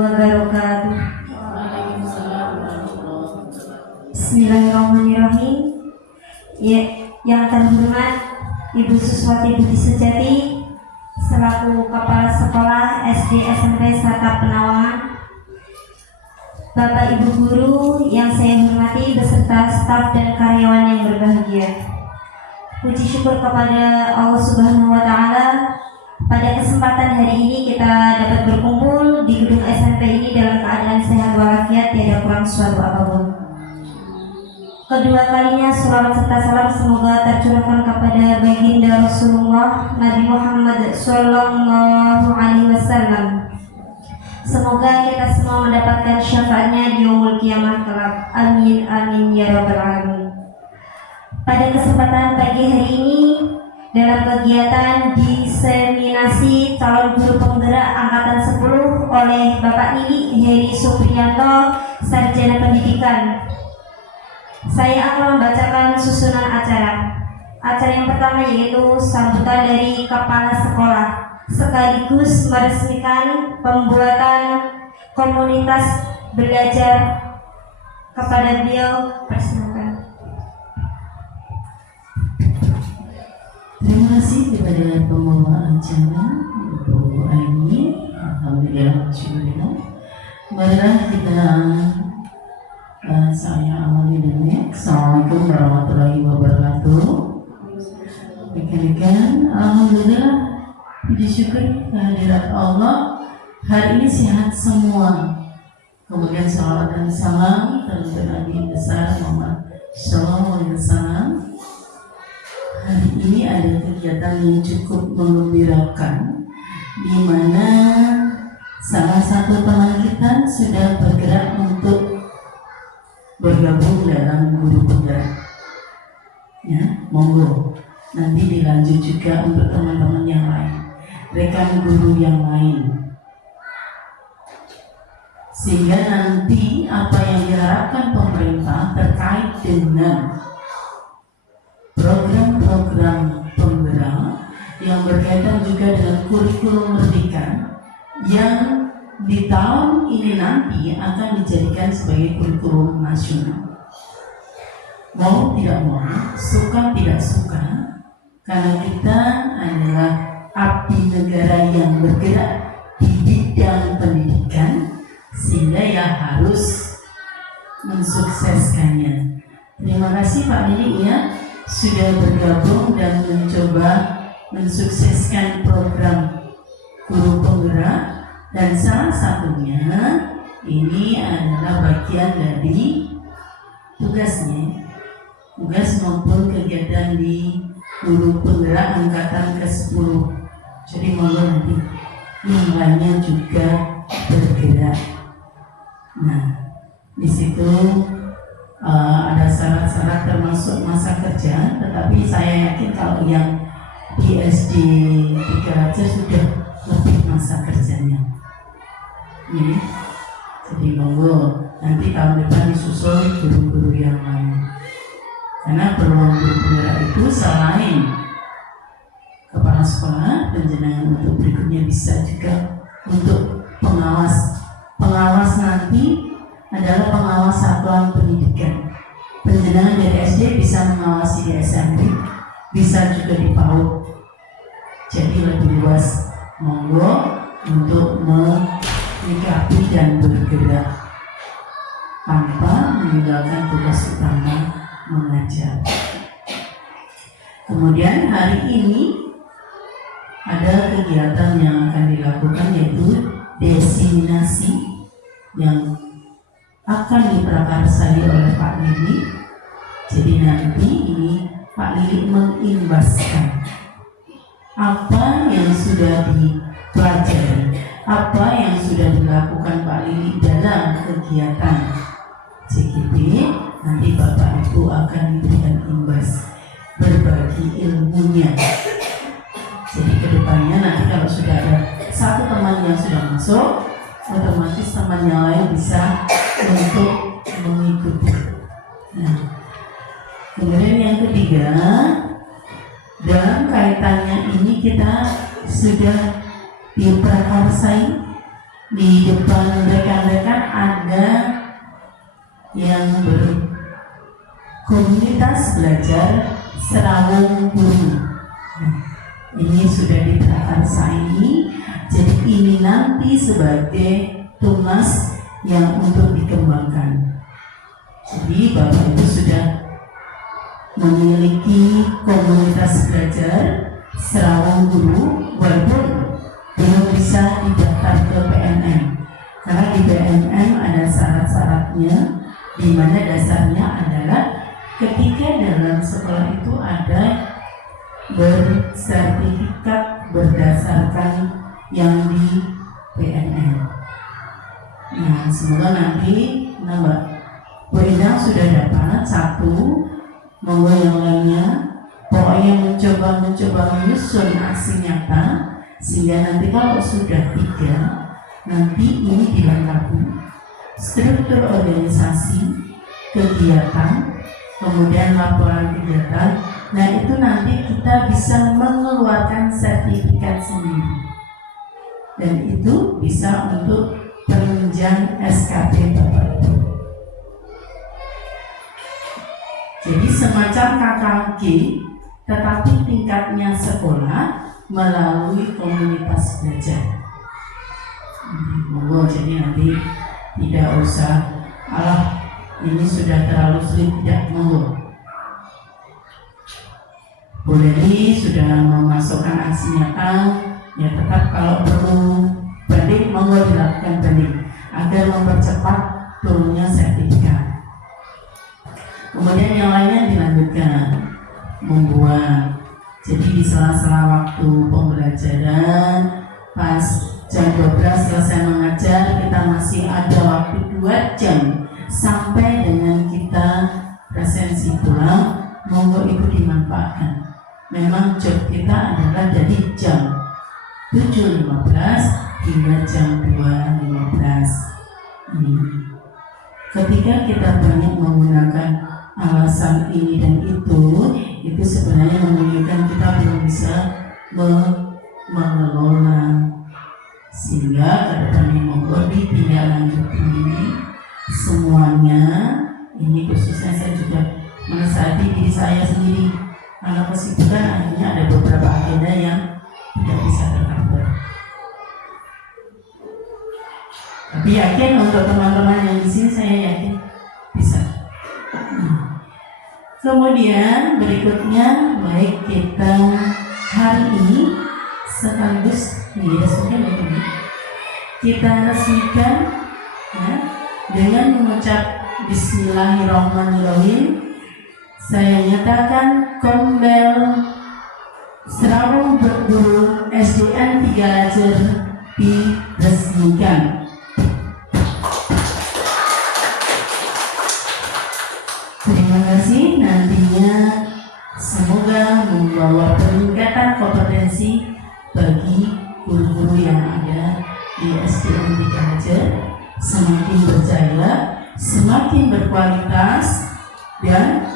wabarakatuh. Bismillahirrahmanirrahim. Ya, yang terhormat Ibu Suswati Budi Sejati selaku Kepala Sekolah SD SMP Sarta Penawangan, Bapak Ibu Guru yang saya hormati beserta staf dan karyawan yang berbahagia. Puji syukur kepada Allah Subhanahu wa Ta'ala. Pada kesempatan hari ini kita dapat berkumpul di gedung SMP ini dalam keadaan sehat walafiat, tiada kurang suatu apapun. Kedua kalinya salawat serta salam semoga tercurahkan kepada baginda Rasulullah Nabi Muhammad Sallallahu Alaihi Wasallam. Semoga kita semua mendapatkan syafaatnya di yaumul kiamah kelak. Amin amin ya rabbal alamin. Pada kesempatan pagi hari ini dalam kegiatan diseminasi calon guru penggerak angkatan 10 oleh Bapak Nili Heri Supriyanto, Sarjana Pendidikan, saya akan membacakan susunan acara. Acara yang pertama yaitu sambutan dari Kepala Sekolah sekaligus meresmikan pembuatan komunitas belajar kepada beliau. Persilakan. Terima kasih kepada pembawa acara Ibu Aini. Alhamdulillah, syukurlah. Marilah kita saya awali dulu. Assalamualaikum warahmatullahi wabarakatuh. Rekan-rekan, alhamdulillah, puji syukur kehadirat Allah. Hari ini sehat semua. Kemudian salawat dan salam teruntuk Nabi besar Muhammad Sallallahu Alaihi Wasallam. Hari ini ada kegiatan yang cukup menggembirakan, di mana salah satu teman kita sudah bergerak untuk bergabung dalam guru penggerak. Ya, monggo. Nanti dilanjut juga untuk teman-teman yang lain, rekan guru yang lain. Sehingga nanti apa yang diharapkan pemerintah terkait dengan program-program penggerak yang berkaitan juga dengan kurikulum merdeka yang di tahun ini nanti akan dijadikan sebagai kurikulum nasional. Mau tidak mau, suka tidak suka, karena kita adalah abdi negara yang bergerak di bidang pendidikan, sehingga ya harus mensukseskannya. Terima kasih Pak Nili ya, sudah bergabung dan mencoba mensukseskan program guru penggerak, dan salah satunya ini adalah bagian dari tugas maupun kegiatan di guru penggerak angkatan ke-10. Jadi monggo nanti yang lainnya juga bergerak. Nah, di situ ada syarat-syarat termasuk masa kerja, tetapi saya yakin kalau yang di SD 3 aja sudah lebih masa kerjanya. Ini, jadi monggo nanti tahun depan disusul guru-guru yang lain. Karena peluang guru penggerak itu selain kepala sekolah, penjenengan untuk berikutnya bisa juga untuk pengawas. Pengawas nanti adalah pengawas satuan pendidikan. Penjenengan dari SD bisa mengawasi di SMP, bisa juga di PAUD. Jadi lebih luas. Monggo untuk menyikapi dan bergerak tanpa meninggalkan tugas utama mengajar. Kemudian hari ini ada kegiatan yang akan dilakukan, yaitu diseminasi yang akan diprakarsai oleh Pak Lili. Jadi nanti ini Pak Lili mengimbaskan apa yang sudah dipelajari, apa yang sudah dilakukan Pak Lili dalam kegiatan CGP. Nanti Bapak Ibu akan diberikan imbas, berbagi ilmunya. Jadi kedepannya nanti kalau sudah ada satu teman yang sudah masuk, otomatis teman yang lain bisa untuk mengikuti. Nah, kemudian yang ketiga, dalam kaitannya ini kita sudah diprakarsai di depan rekan-rekan ada yang berkomunitas belajar Serawung Guru. Nah, ini sudah ditansai, jadi ini nanti sebagai tunas yang untuk dikembangkan. Jadi Bapak Ibu sudah memiliki komunitas belajar Serawung Guru, walaupun belum bisa didaftar ke PNM, karena di PNM ada syarat-syaratnya, di mana dasarnya adalah ketika dalam sekolah itu ada bersertifikat berdasarkan yang di PNM. Nah, semoga nanti Mbak Bu Endang sudah dapat satu, monggo yang lainnya pokoknya mencoba menyusun aksi nyata, sehingga nanti kalau sudah 3, nanti ini dilengkapi struktur organisasi, kegiatan, kemudian laporan kegiatan. Nah, itu nanti kita bisa mengeluarkan sertifikat sendiri, dan itu bisa untuk penunjang SKP Bapak Ibu. Jadi semacam KKG, tetapi tingkatnya sekolah melalui komunitas belajar. Jadi nanti tidak usah, ini sudah terlalu sulit, tidak, monggo. Boleh nih sudah memasukkan aksi nyata, ya tetap kalau perlu banding, monggo dilakukan banding agar mempercepat turunnya sertifikat. Kemudian yang lainnya dilanjutkan membuat. Jadi di sela-sela waktu pembelajaran, pas jam 12 selesai mengajar, kita masih ada waktu 2 jam sampai dengan kita presensi pulang. Monggo itu dimanfaatkan. Memang job kita adalah dari jam 7.15 hingga jam 2.15. Ketika kita banyak menggunakan alasan ini dan itu sebenarnya menunjukkan kita belum bisa mengelola, sehingga ke depannya monggo ditindaklanjuti ini semuanya. Ini khususnya saya juga menasihati diri saya sendiri, karena kesibukan akhirnya ada beberapa agenda yang tidak bisa tercover. Tapi yakin untuk teman-teman yang di sini, saya yakin bisa. Kemudian berikutnya, baik kita hari ini sekaligus kita resmikan ya, dengan mengucap Bismillahirrahmanirrahim. Saya nyatakan Kombel Serawung Guru SDN 3 Lajer diresmikan. Terima kasih. Nantinya semoga membawa peningkatan kompetensi bagi guru-guru yang ada di SDN 3 Lajer, semakin berjaya, semakin berkualitas, dan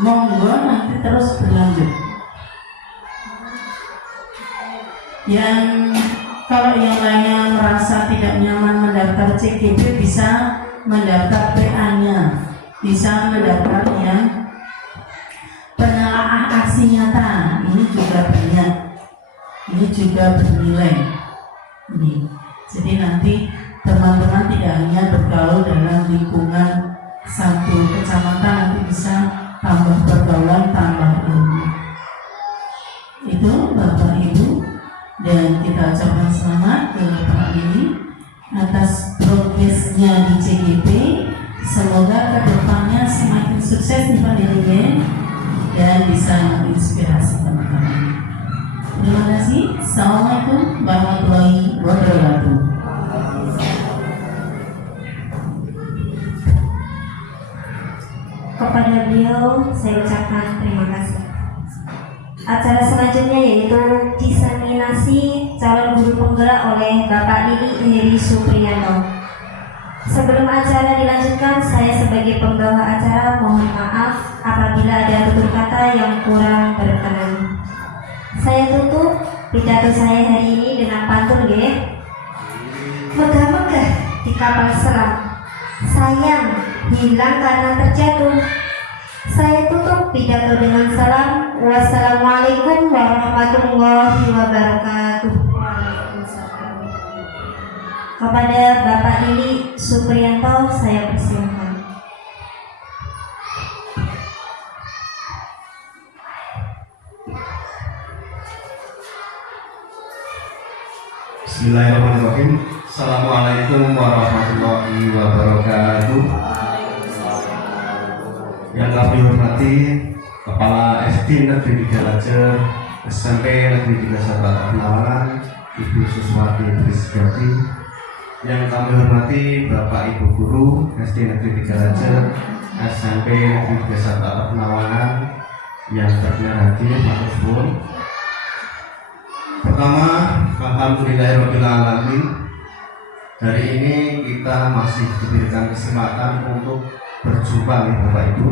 monggo nanti terus berlanjut. Yang kalau yang lainnya merasa tidak nyaman mendaftar CGP, bisa mendaftar PA-nya, bisa mendaftar yang penelaah aksi nyata. Ini juga banyak, ini juga bernilai. Jadi nanti teman-teman tidak hanya bergaul dalam lingkungan satu kecamatan, nanti bisa tambah pergaulan, tambah ilmu. Itu Bapak Ibu, dan kita ucapkan selamat ke Bapak ini atas progresnya di CGP. Semoga kedepannya semakin sukses di pandeminya dan bisa menginspirasi teman-teman. Terima kasih. Assalamualaikum warahmatullahi wabarakatuh. Kepada beliau saya ucapkan terima kasih. Acara selanjutnya yaitu diseminasi calon guru penggerak oleh Bapak Lili Heri Supriyanto. Sebelum acara dilanjutkan, saya sebagai pembawa acara mohon maaf apabila ada tutur kata yang kurang berkenan. Saya tutup pidato saya hari ini dengan pantun, megah-megah megah di kapal selam. Sayang, hilang karena terjatuh. Saya tutup pidato dengan salam. Wassalamualaikum warahmatullahi wabarakatuh. Kepada Bapak Lili Supriyanto saya persilakan. Bismillahirrahmanirrahim. Assalamualaikum warahmatullahi wabarakatuh. Yang kami hormati Kepala SD Negeri 3 Lajer, SMP Negeri 3 Sabara Penawaran, Ibu Suswati Trisjati. Yang kami hormati Bapak Ibu Guru SD Negeri 3 Lajer, SMP Negeri 3 Sabara Penawaran yang berkenan hadir, matur suwun. Pertama, alhamdulillahirrahmanirrahim. Hari ini kita masih diberikan kesempatan untuk berjumpa nih Bapak Ibu,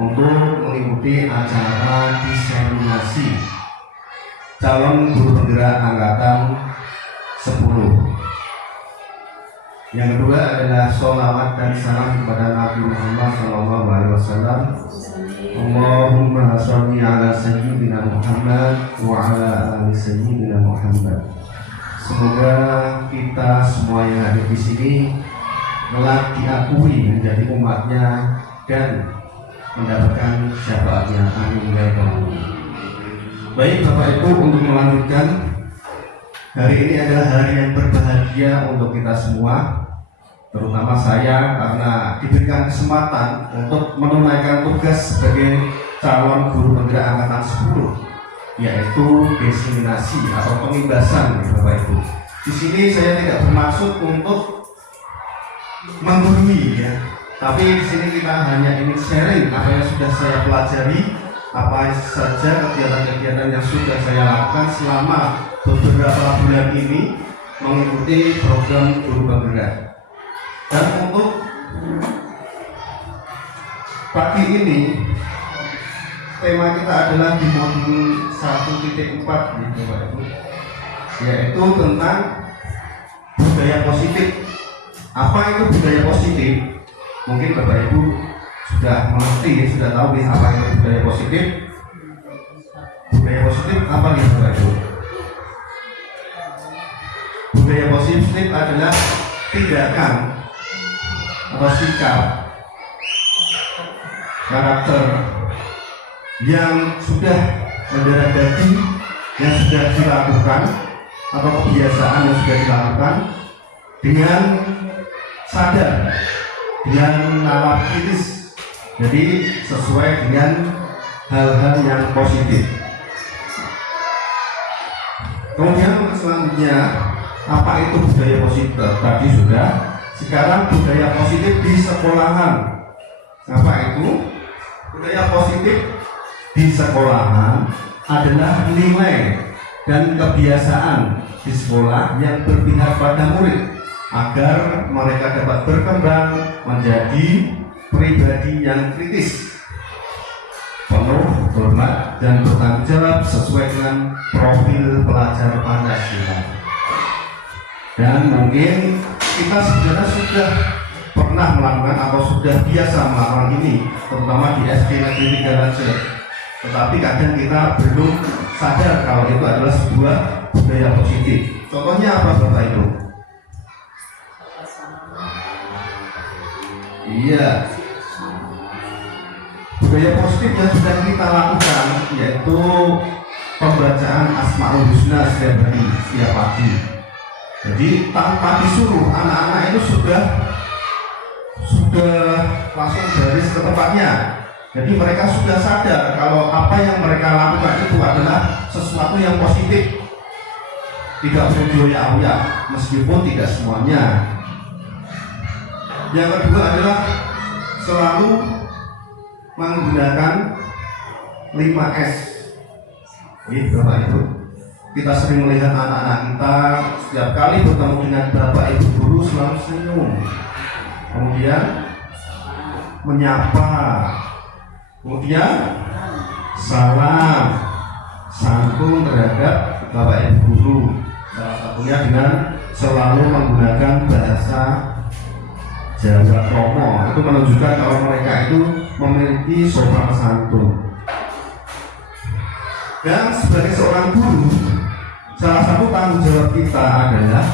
untuk mengikuti acara diseminasi calon guru penggerak angkatan 10. Yang kedua adalah sholawat dan salam kepada Nabi Muhammad SAW. Allahumma sholli ala sayyidina Muhammad wa ala ali sayyidina Muhammad. Semoga kita semua yang ada di sini kelak diakui menjadi umatnya dan mendapatkan syafaatnya. Amin ya rabbal alamin. Baik Bapak Ibu, untuk melanjutkan, hari ini adalah hari yang berbahagia untuk kita semua, terutama saya karena diberikan kesempatan untuk menunaikan tugas sebagai calon guru penggerak angkatan 10, yaitu diseminasi atau pengimbasan Bapak Ibu. Di sini saya tidak bermaksud untuk menggurui ya, tapi di sini kita hanya ingin sharing apa yang sudah saya pelajari, apa saja kegiatan-kegiatan yang sudah saya lakukan selama beberapa bulan ini mengikuti program guru penggerak. Dan untuk pagi ini tema kita adalah di modul 1.4 gitu Pak Ibu, yaitu tentang budaya positif. Apa itu budaya positif? Mungkin Bapak Ibu sudah mengerti, sudah tahu nih apa itu budaya positif. Budaya positif apa nih Bapak Ibu? Budaya positif adalah tindakan atau sikap, karakter yang sudah mendarah daging, yang sudah dilakukan, atau kebiasaan yang sudah dilakukan dengan sadar, dengan nalar kritis, jadi sesuai dengan hal-hal yang positif. Kemudian selanjutnya, apa itu budaya positif? Tadi sudah. Sekarang budaya positif di sekolahan. Apa itu? Budaya positif di sekolahan adalah nilai dan kebiasaan di sekolah yang berpihak pada murid agar mereka dapat berkembang menjadi pribadi yang kritis, penuh hormat dan bertanggung jawab sesuai dengan profil pelajar Pancasila. Dan mungkin kita sebenarnya sudah pernah melakukan atau sudah biasa melakukan ini, terutama di SD Negeri 3 Lajer. Tetapi kadang kita belum sadar kalau itu adalah sebuah budaya positif. Contohnya apa Bapak Ibu? Iya, budaya positif yang sudah kita lakukan yaitu pembacaan Asmaul Husna setiap hari, setiap pagi. Jadi tanpa disuruh, anak-anak itu sudah langsung baris ke tempatnya. Jadi mereka sudah sadar kalau apa yang mereka lakukan itu adalah sesuatu yang positif, tidak berjoya-joya, meskipun tidak semuanya. Yang kedua adalah selalu menggunakan 5S. Gitu Bapak Ibu. Kita sering melihat anak-anak kita setiap kali bertemu dengan Bapak Ibu guru selalu senyum, kemudian menyapa, kemudian salam santun terhadap Bapak Ibu guru. Salah satunya dengan selalu menggunakan bahasa Jawa Kromo. Itu menunjukkan kalau mereka itu memiliki sopan santun. Dan sebagai seorang guru, salah satu tanggung jawab kita adalah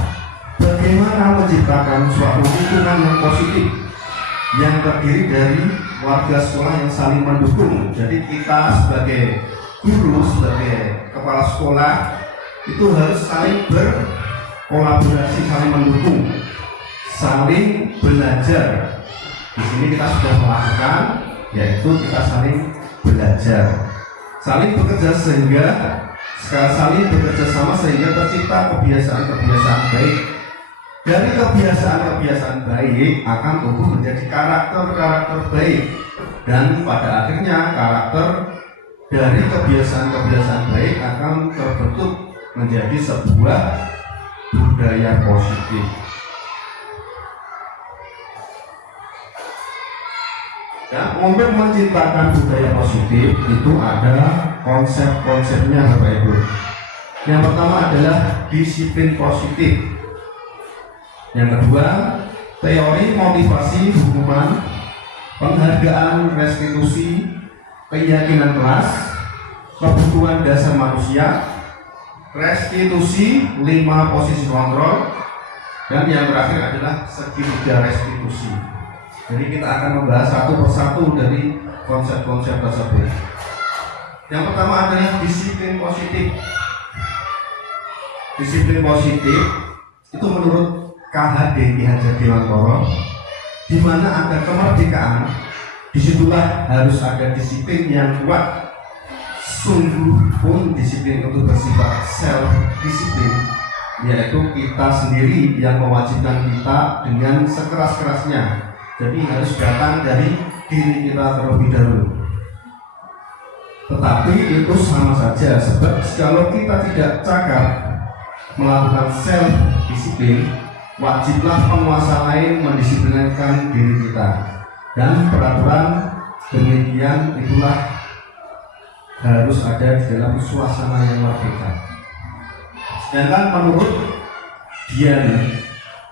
bagaimana menciptakan suatu lingkungan yang positif yang terdiri dari warga sekolah yang saling mendukung. Jadi kita sebagai guru, sebagai kepala sekolah itu harus saling berkolaborasi, saling mendukung, saling belajar. Di sini kita sudah melakukan, yaitu kita saling belajar, saling bekerja saling bekerja sama sehingga tercipta kebiasaan-kebiasaan baik. Dari kebiasaan-kebiasaan baik akan tumbuh menjadi karakter-karakter baik, dan pada akhirnya karakter dari kebiasaan-kebiasaan baik akan terbentuk menjadi sebuah budaya positif. Dan untuk menciptakan budaya positif itu ada konsep-konsepnya, Bapak Ibu. Yang pertama adalah disiplin positif. Yang kedua, teori motivasi hukuman, penghargaan restitusi, keyakinan kelas, kebutuhan dasar manusia, restitusi 5 posisi kontrol, dan yang terakhir adalah segitiga restitusi. Jadi kita akan membahas satu persatu dari konsep-konsep tersebut. Yang pertama adalah disiplin positif. Disiplin positif itu menurut KHD Ki Hajar Dewantara, di mana ada kemerdekaan, disitulah harus ada disiplin yang kuat. Sungguh pun disiplin itu bersifat self disiplin, yaitu kita sendiri yang mewajibkan kita dengan sekeras-kerasnya. Jadi harus datang dari diri kita terlebih dahulu. Tetapi itu sama saja, sebab kalau kita tidak cakap melakukan self disiplin, wajiblah penguasa lain mendisiplinkan diri kita. Dan peraturan demikian itulah harus ada di dalam suasana yang merdeka. Sedangkan menurut Dian,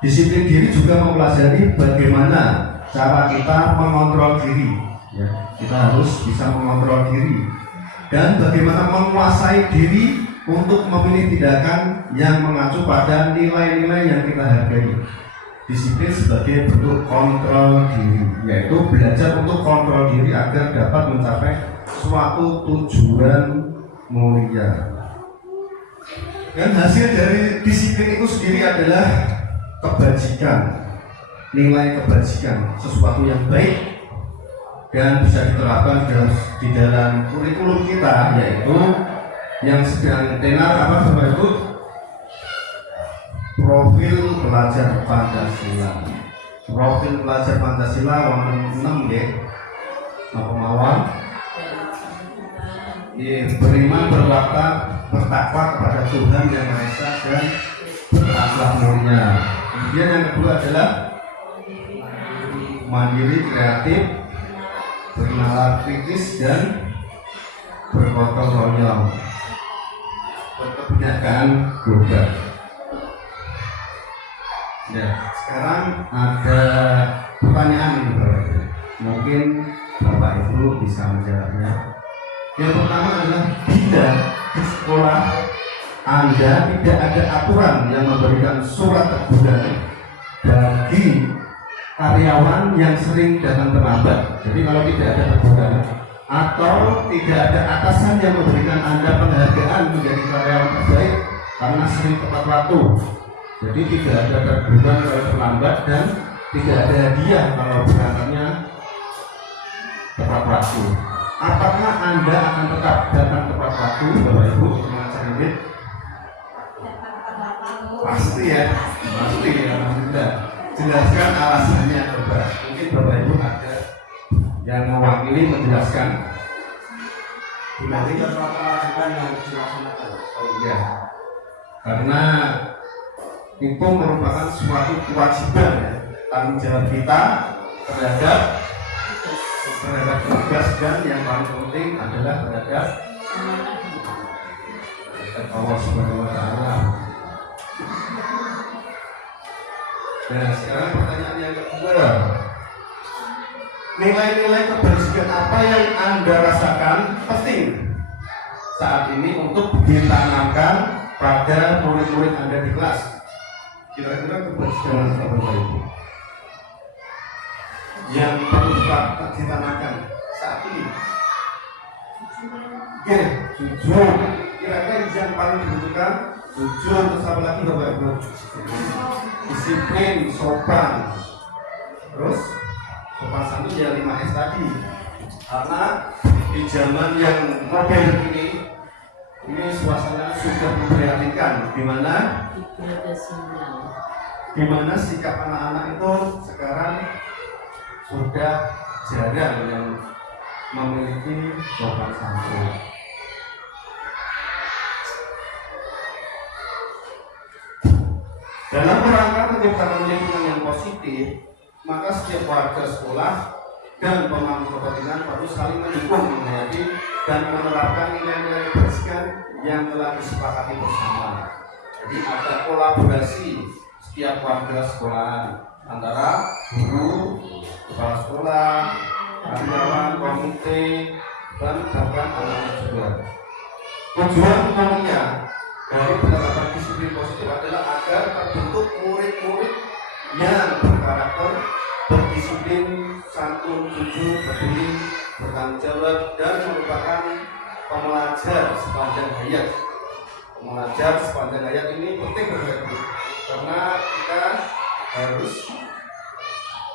disiplin diri juga mempelajari bagaimana cara kita mengontrol diri. Ya, kita harus bisa mengontrol diri dan bagaimana menguasai diri untuk memilih tindakan yang mengacu pada nilai-nilai yang kita hargai. Disiplin sebagai bentuk kontrol diri, yaitu belajar untuk kontrol diri agar dapat mencapai suatu tujuan mulia. Dan hasil dari disiplin itu sendiri adalah kebajikan, nilai kebajikan, sesuatu yang baik dan bisa diterapkan di dalam kurikulum kita, yaitu yang sedang tenar apa Bapak Ibu? Profil pelajar Pancasila. Profil pelajar Pancasila wonten 6 nggih. Napa mawon? Beriman, bertakwa kepada Tuhan Yang Maha Esa dan berakhlak mulia. Kemudian yang kedua adalah mandiri, kreatif, bernalar kritis dan bergotong royong, berkebinekaan global. Ya, sekarang ada pertanyaan ini Bapak Ibu. Mungkin Bapak Ibu bisa menjawabnya. Yang pertama adalah bila di sekolah Anda tidak ada aturan yang memberikan surat teguran bagi karyawan yang sering datang terlambat. Jadi kalau tidak ada teguran atau tidak ada atasan yang memberikan Anda penghargaan menjadi karyawan terbaik karena sering tepat waktu. Jadi tidak ada teguran kalau terlambat dan tidak ada hadiah kalau berangkatnya tepat waktu. Apakah Anda akan tetap datang tepat waktu, Bapak Ibu, mengajar ini? Pasti ya, Alhamdulillah. Jelaskan alasannya, coba. Mungkin Bapak Ibu ada yang mewakili menjelaskan. Nanti alasan yang dilaksanakan. Oh iya, karena itu merupakan suatu kewajiban ya, tanggung jawab kita terhadap tugas, dan yang paling penting adalah terhadap Allah Subhanahu wa Ta'ala. Nah, sekarang pertanyaan yang kedua. Nilai-nilai kebersihan apa yang Anda rasakan penting saat ini untuk ditanamkan pada murid-murid Anda di kelas? Kira-kira kebersihan apa itu yang perlu ditanamkan saat ini? Oke, jujur. Kira-kira yang paling dibutuhkan jujur, terus apa lagi Bapak Ibu? Disiplin, sopan. Terus sopan santun ya 5S tadi. Karena di zaman yang modern ini suasana sudah memprihatinkan, di mana sikap anak-anak itu sekarang sudah jarang yang memiliki sopan santun. Dalam rangka menciptakan lingkungan yang positif, maka setiap warga sekolah dan pemangku kepentingan harus saling mendukung, menghayati dan menerapkan nilai-nilai kebersihan yang telah disepakati bersama. Jadi ada kolaborasi setiap warga sekolahan antara guru, kepala sekolah, karyawan, komite, dan bahkan anak-anak juga. Tujuan utamanya dari penerapan disiplin positif adalah agar terbentuk murid-murid yang berkarakter, berdisiplin, santun, jujur, peduli, bertanggung jawab, dan merupakan pembelajar sepanjang hayat. Pembelajar sepanjang hayat ini penting karena kita harus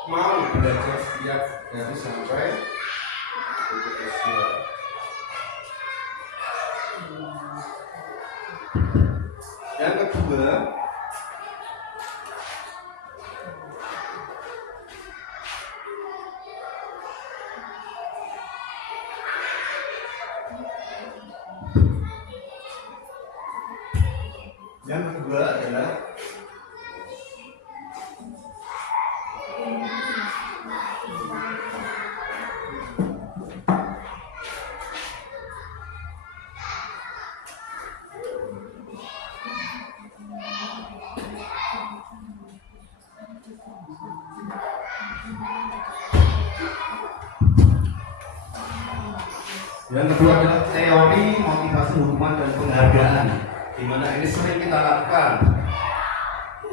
mau belajar setiap dari sampai usia. Yang kedua, adalah teori motivasi hukuman dan penghargaan, di mana ini sering kita lakukan.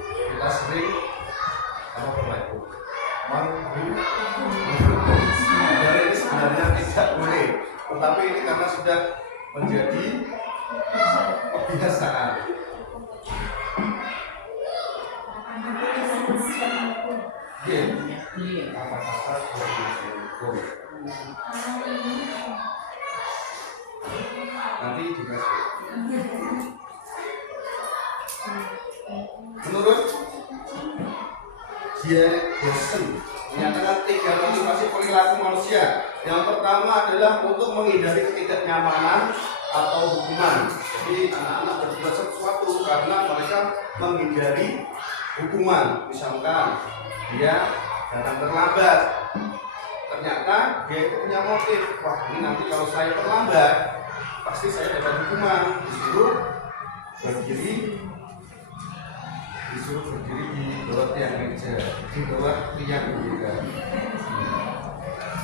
Kita sering ini sebenarnya tidak boleh, tetapi ini karena sudah menjadi kebiasaan. Nanti juga menurut Jerry Bosen menyatakan 3 motivasi perilaku manusia. Yang pertama adalah untuk menghindari ketidaknyamanan atau hukuman. Jadi anak-anak berbuat sesuatu karena mereka menghindari hukuman. Misalkan dia datang terlambat, ternyata dia itu punya motif, wah ini nanti kalau saya terlambat pasti saya dapat hukuman, disuruh berdiri di bawah tiang meja, di bawah tiang juga.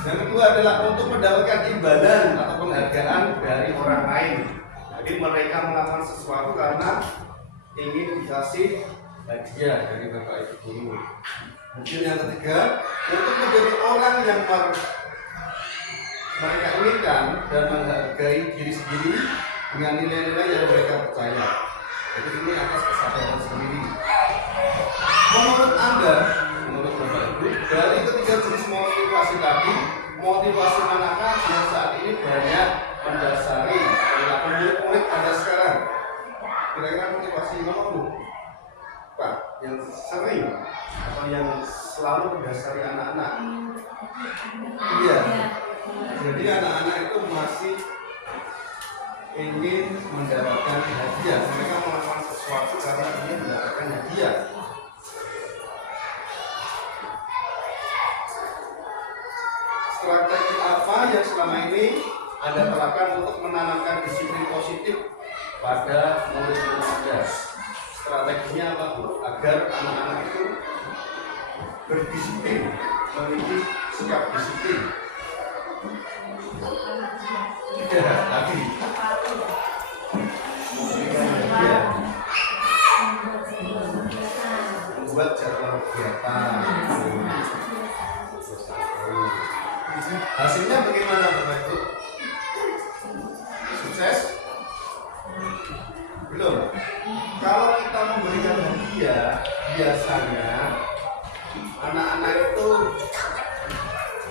Yang kedua adalah untuk mendapatkan imbalan atau penghargaan dari orang lain. Jadi mereka melakukan sesuatu karena ingin dikasih hadiah dari bapak ibu guru. Mungkin yang ketiga, untuk menjadi orang yang mereka inginkan dan menghargai diri sendiri dengan nilai-nilai yang mereka percaya. Jadi ini atas kesadaran sendiri. Menurut Anda, menurut Bapak Ibu, dari ketiga jenis motivasi tadi, motivasi manakah yang saat ini banyak mendasari perilaku murid-murid Anda sekarang? Kira-kira motivasi nomor Pak, yang sering atau yang selalu mendasari anak-anak? Iya. Jadi anak-anak itu masih ingin mendapatkan hadiah. Mereka melakukan sesuatu karena ingin mendapatkan hadiah. Strategi apa yang selama ini Anda terapkan untuk menanamkan disiplin positif pada murid-murid Anda? Strateginya apa, Bu? Agar anak-anak itu berdisiplin, memiliki sikap disiplin. Tiga tadi membuat jadwal kegiatan. Hasilnya bagaimana Bapak Ibu? Sukses? Belum. Kalau kita memberikan hadiah, biasanya anak-anak itu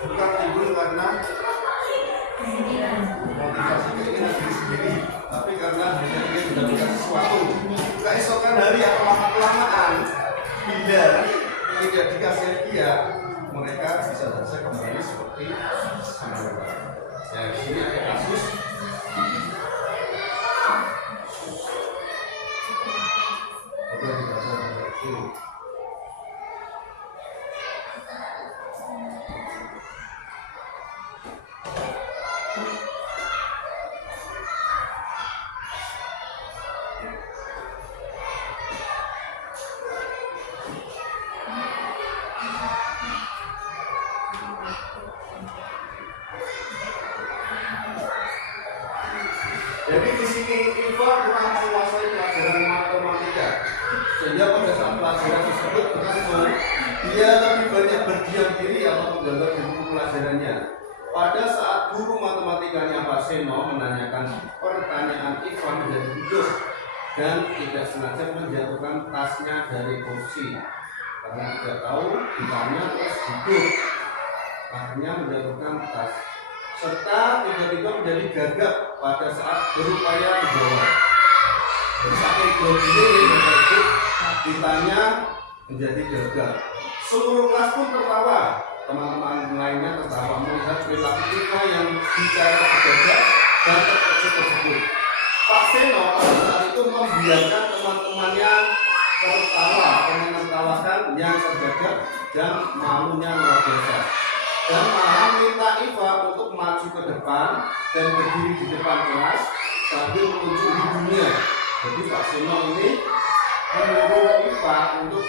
bukan timbul karena motivasi keinginan diri sendiri, tapi karena hanya ingin mendapatkan sesuatu. Keesokan hari atau lama-kelamaan, bila tidak dikasih hadiah, mereka bisa saja kembali seperti semula. Ya, di sini ada kasus jadi di sini Iva kurang menguasai pelajaran matematika, sehingga pada saat pelajaran tersebut dia lebih banyak berdiam diri atau menggambar di buku pelajarannya. Pada saat guru matematikanya Pak Seno menanyakan pertanyaan, Iva menjadi gugup dan tidak sengaja menjatuhkan tasnya dari kursi karena tidak tahu ditanya terus gugup, akhirnya menjatuhkan tas serta tiba-tiba menjadi gagap pada saat berupaya menjawab. Bersaking groginya ditanya menjadi gagap. Seluruh kelas pun tertawa. Teman-teman lainnya tertawa melihat perilaku kita yang bicara gagap dan terkejut tersebut. Pak Seno pada saat itu membiarkan teman-temannya tertawa, menertawakan yang tergagap dan malunya luar biasa. Dan malah minta Iva untuk maju ke depan dan berdiri di depan kelas sambil menunjuk hidungnya. Jadi Pak Seno ini menyuruh Iva untuk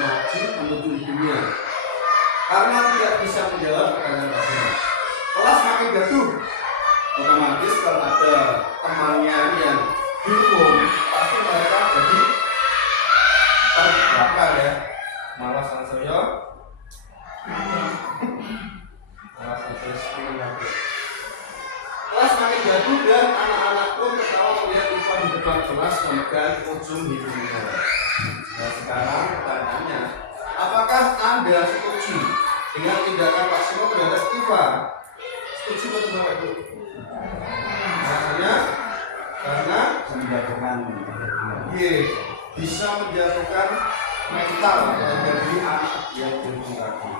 maju menunjuk hidungnya karena tidak bisa menjawab pertanyaan Pak Seno. Kelas makin gaduh. Otomatis kalau ada temannya yang dihukum, pasti mereka jadi terbakar ya. Malah Sansoyo kelas makin gaduh dan anak-anak pun tertawa melihat Iva di depan kelas memegang ujung hidungnya. Nah sekarang pertanyaannya, apakah Anda setuju dengan tindakan Pak Seno terhadap Iva? Setuju atau tidak Ibu? Rasanya karena bisa menjatuhkan mental dari anak yang berpengalaman.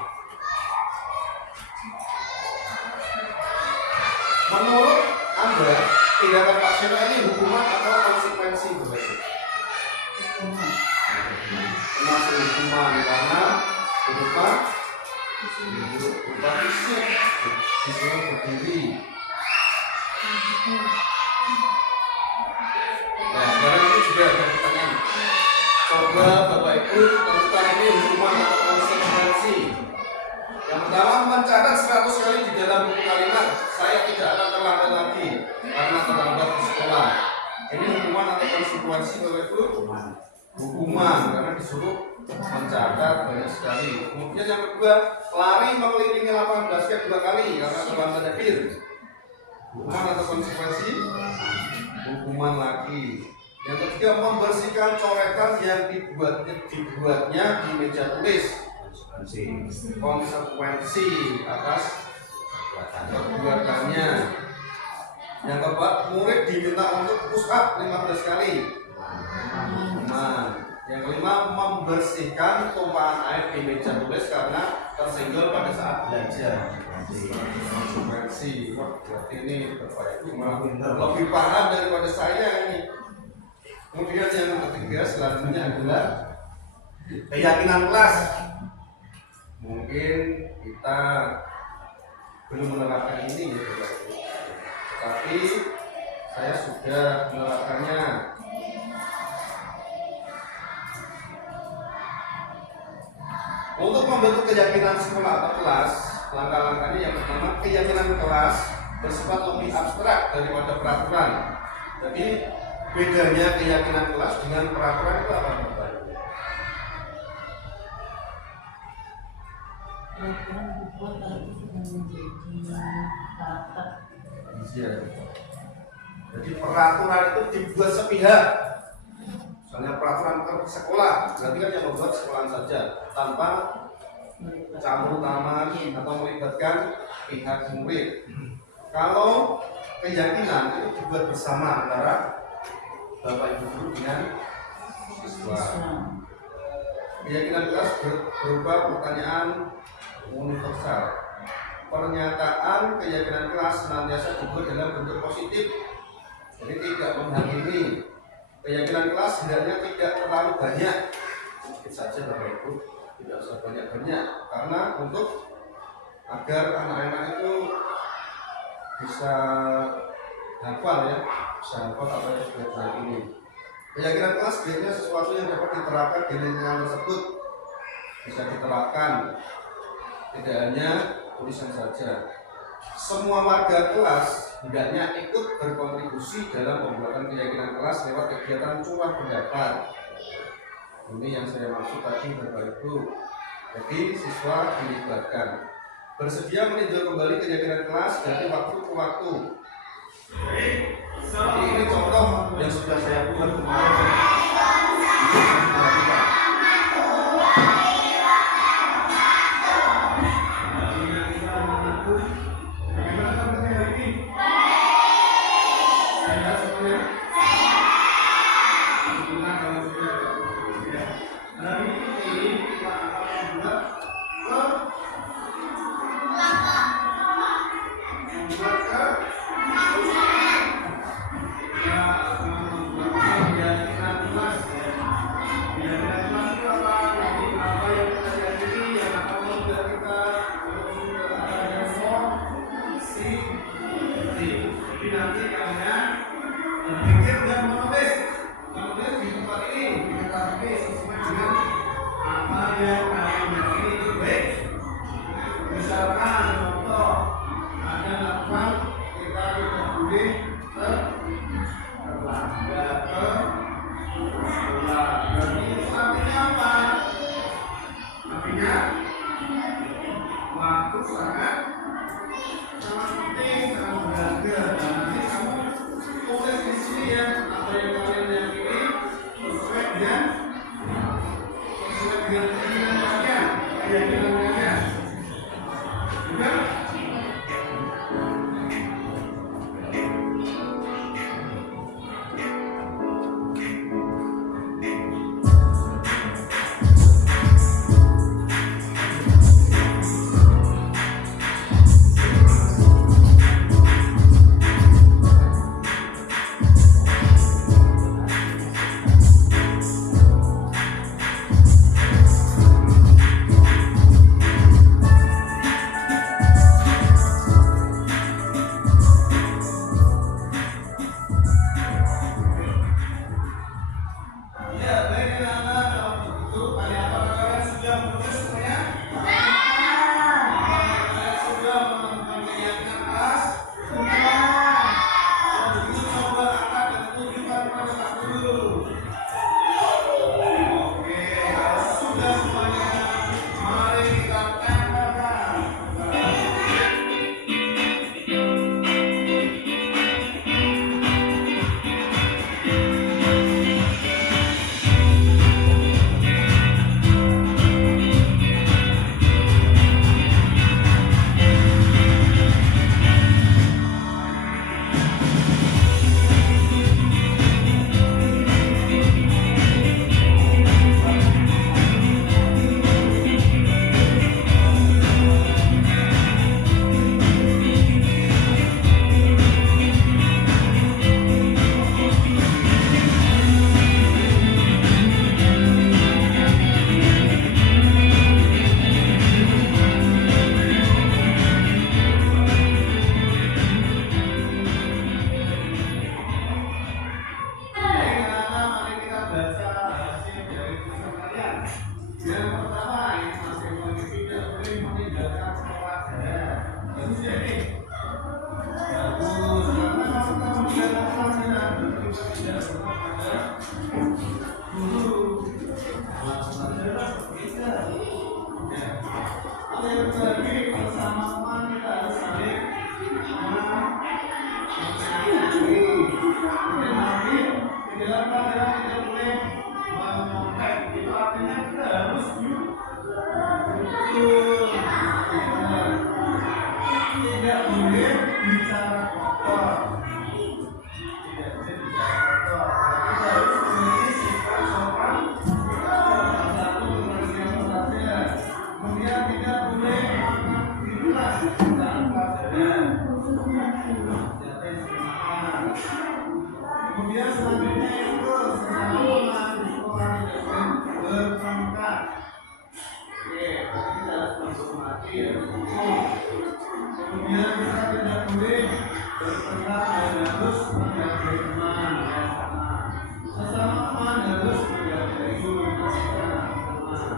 Menurut Anda, tindakan Pak Seno ini hukuman atau konsekuensi begitu? Termasuk hukuman karena berupa fisik, disuruh berdiri. Nah, sekarang ini juga ada pertanyaan. Coba Bapak Ibu tentukan ini hukuman atau konsekuensi. Yang pertama, mencatat 100 kali di dalam buku kalimat, saya tidak akan terlambat lagi karena terlambat di sekolah. Ini hukuman atau konsekuensi Bapak Ibu? Hukuman karena disuruh mencatat banyak sekali. Kemudian yang kedua, lari mengelilingi lapangan basket 2 kali karena terlambat hadir. Hukuman atau konsekuensi? Hukuman lagi. Yang ketiga, membersihkan coretan yang dibuatnya di meja tulis. Konsekuensi atas perbuatannya. Yang keempat, murid diminta untuk push up 15 kali. Yang kelima, membersihkan tumpahan air di meja tulis karena tersenggol pada saat belajar. Konsekuensi. Berarti ini Bapak Ibu lebih paham daripada saya ini. Kemudian yang ketiga selanjutnya adalah keyakinan kelas. Mungkin kita belum menerapkan ini ya Bapak Ibu, tapi saya sudah menerapkannya. Untuk membentuk keyakinan sekolah atau kelas, langkah-langkahnya yang pertama, keyakinan kelas bersifat lebih abstrak daripada peraturan. Jadi bedanya keyakinan kelas dengan peraturan itu apa, Bapak? Peraturan dibuat tapi sudah menjadi tata. Iya. Jadi peraturan itu dibuat sepihak. Misalnya peraturan sekolah, berarti kan yang membuat sekolahan saja, tanpa campur tangan atau melibatkan pihak murid. Kalau keyakinan itu dibuat bersama antara Bapak Ibu guru dengan siswa. Keyakinan kelas berupa pertanyaan universal. Pernyataan keyakinan kelas senantiasa dibuat dalam bentuk positif, jadi tidak menghakimi. Keyakinan kelas hendaknya tidak terlalu banyak, sedikit saja Bapak Ibu, tidak usah banyak-banyak, karena untuk agar anak-anak itu bisa hafal ya, bisa hafal apa yang sudah belajar ini. Keyakinan kelas biasanya sesuatu yang dapat diterapkan di lingkungan tersebut, bisa diterapkan, tidak hanya tulisan saja. Semua warga kelas hendaknya ikut berkontribusi dalam pembuatan keyakinan kelas lewat kegiatan curah pendapat. Ini yang saya maksud tadi Bapak Ibu. Jadi siswa dilibatkan. Bersedia meninjau kembali keyakinan kelas dari waktu ke waktu. Jadi ini contoh yang sudah saya buat kemarin. Iya. Kemudian kita tidak boleh bertengkar dan harus menghargai teman. Sesama teman harus menghargai sesama teman.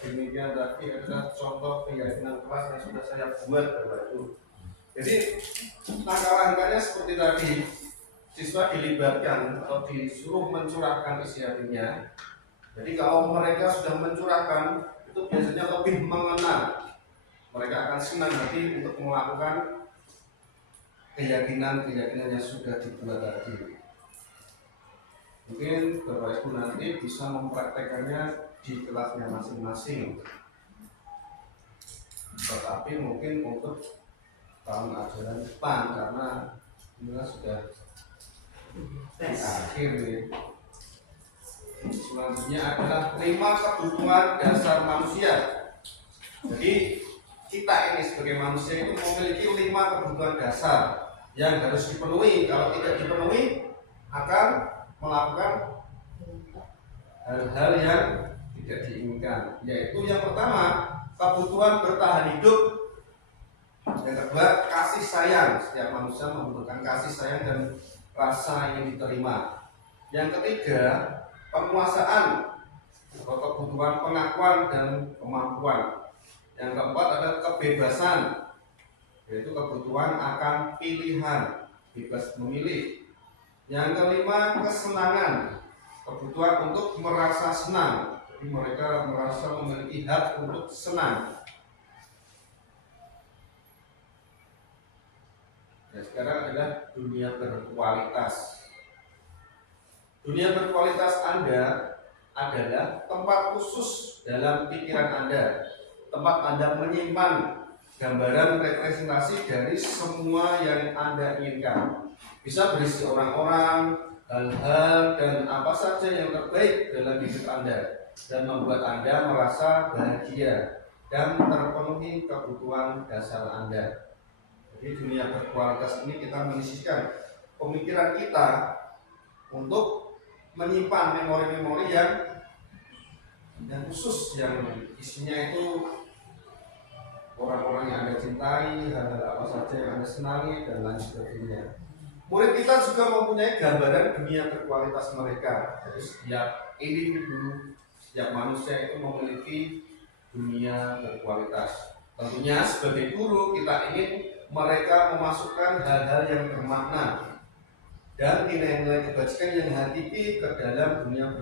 Demikian tadi adalah contoh keyakinan kelas yang sudah saya buat Bapak Ibu. Jadi langkah-langkahnya seperti tadi, siswa dilibatkan atau disuruh mencurahkan isi hatinya. Jadi kalau mereka sudah mencurahkan, itu biasanya lebih mengenal. Mereka akan senang hati untuk melakukan keyakinan-keyakinan yang sudah dibuat tadi. Mungkin Bapak Ibu nanti bisa mempraktekannya di kelasnya masing-masing. Tetapi mungkin untuk tahun ajaran depan karena ini sudah di akhir ya. Selanjutnya adalah 5 kebutuhan dasar manusia. Jadi kita ini sebagai manusia itu memiliki 5 kebutuhan dasar yang harus dipenuhi. Kalau tidak dipenuhi akan melakukan hal-hal yang tidak diinginkan, yaitu yang pertama kebutuhan bertahan hidup, yang kedua kasih sayang. Setiap manusia membutuhkan kasih sayang dan rasa yang diterima. Yang ketiga penguasaan atau kebutuhan pengakuan dan kemampuan. Yang keempat adalah kebebasan, yaitu kebutuhan akan pilihan, bebas memilih. Yang kelima kesenangan, kebutuhan untuk merasa senang. Jadi mereka merasa memiliki hak untuk senang. Dan sekarang adalah dunia berkualitas. Dunia berkualitas Anda adalah tempat khusus dalam pikiran Anda, tempat Anda menyimpan gambaran representasi dari semua yang Anda inginkan. Bisa berisi orang-orang, hal-hal, dan apa saja yang terbaik dalam hidup Anda dan membuat Anda merasa bahagia dan terpenuhi kebutuhan dasar Anda. Jadi dunia berkualitas ini kita menyisihkan pemikiran kita untuk menyimpan memori-memori yang khusus, yang isinya itu orang-orang yang Anda cintai, hal-hal apa saja yang Anda senangi, dan lain sebagainya. Murid kita juga mempunyai gambaran dunia berkualitas mereka. Jadi setiap individu, setiap manusia itu memiliki dunia berkualitas. Tentunya sebagai guru kita ingin mereka memasukkan hal-hal yang bermakna dan nilai-nilai kebajikan yang hakiki ke dalam dunia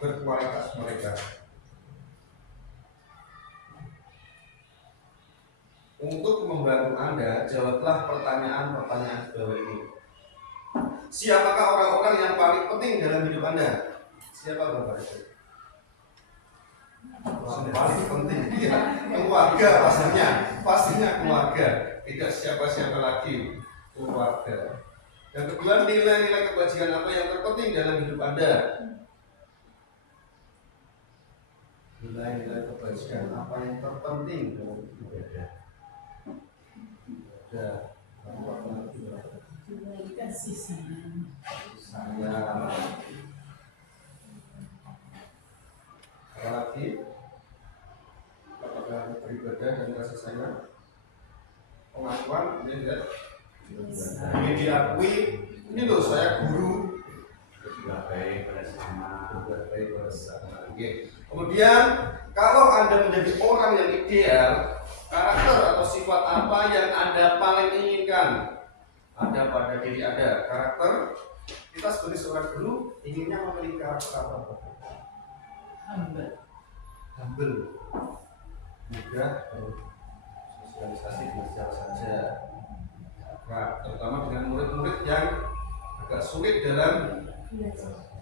berkualitas mereka. Untuk membantu Anda, jawablah pertanyaan-pertanyaan di bawah ini. Siapakah orang-orang yang paling penting dalam hidup Anda? Siapa Bapak Ibu? Yang paling penting, ya, keluarga pastinya keluarga. Tidak siapa-siapa lagi, keluarga. Yang kedua, nilai-nilai kebajikan apa yang terpenting dalam hidup Anda? Nilai-nilai kebajikan apa yang terpenting dalam hidup Anda? Kasih sayang. Apa lagi? Apakah beribadah dan kasih sayang? Pengakuan ini tidak? Ini diakui. Ini loh saya guru. Berbuat baik pada sesama. Oke. Kemudian kalau Anda menjadi orang yang ideal, Karakter atau sifat apa yang Anda paling inginkan ada pada diri Anda? Karakter. Kita sebagai seorang guru inginnya memiliki karakter apa? Humble, mudah sosialisasi dengan siapa saja. Nah, terutama dengan murid-murid yang agak sulit dalam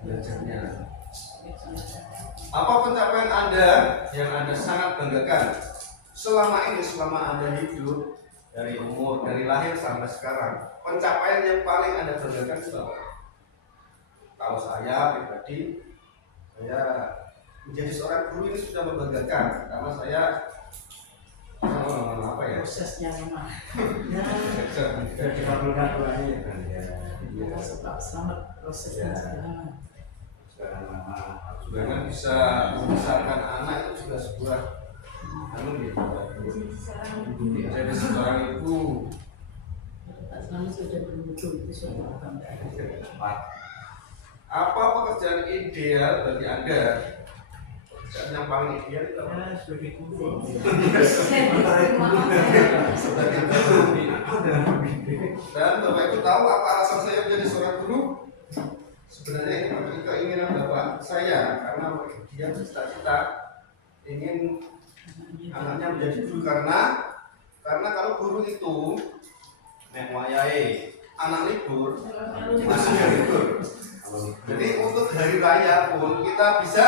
belajarnya. Apa pencapaian Anda yang Anda sangat banggakan selama ini, selama Anda hidup dari umur, dari lahir sampai sekarang? Pencapaian yang paling Anda banggakan itu apa? Kalau saya pribadi, saya menjadi seorang guru ini sudah membanggakan karena saya apa ya? Prosesnya memang. Sudah dikabulkan Tuhan ya kan ya. Kita selamat prosesnya segala. Sekarang lama. Sebenarnya bisa membesarkan anak itu juga sebuah gitu. Jadi seorang ibu Selama sudah bermutu itu suatu kebanggaan. apa pekerjaan ideal bagi Anda? Pekerjaan yang paling ideal itu apa? Sebagai guru. Sebagai guru. Dan Bapak Ibu tahu apa alasan saya menjadi seorang guru? Sebenarnya ini memang keinginan Bapak saya karena dia bercita-cita ingin anaknya menjadi guru karena kalau guru itu memwayai anak libur masih libur. Jadi untuk hari raya pun kita bisa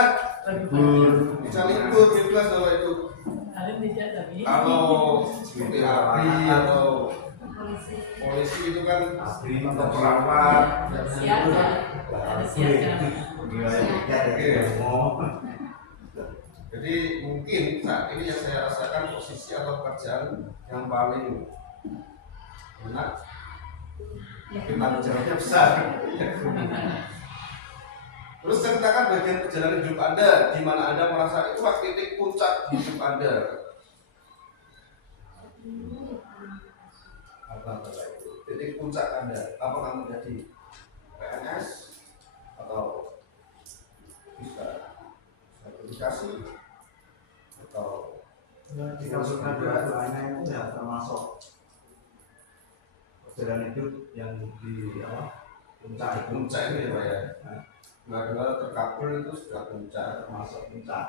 libur bebas Bapak Ibu. Kalau seperti ABRI atau polisi itu kan atau perawat jadi mungkin saat ini yang saya rasakan posisi atau pekerjaan yang paling enak tapi tanggung jawabnya besar. Terus ceritakan bagian perjalanan hidup Anda di mana Anda merasa itulah titik puncak hidup Anda. Apa itu? Titik puncak Anda, apakah menjadi PNS atau bisa sertifikasi atau Dikabulkan doanya itu ya termasuk perjalanan hidup yang di puncak ini ya Pak ya. Dua-dua terkabul itu sudah puncak, termasuk puncak.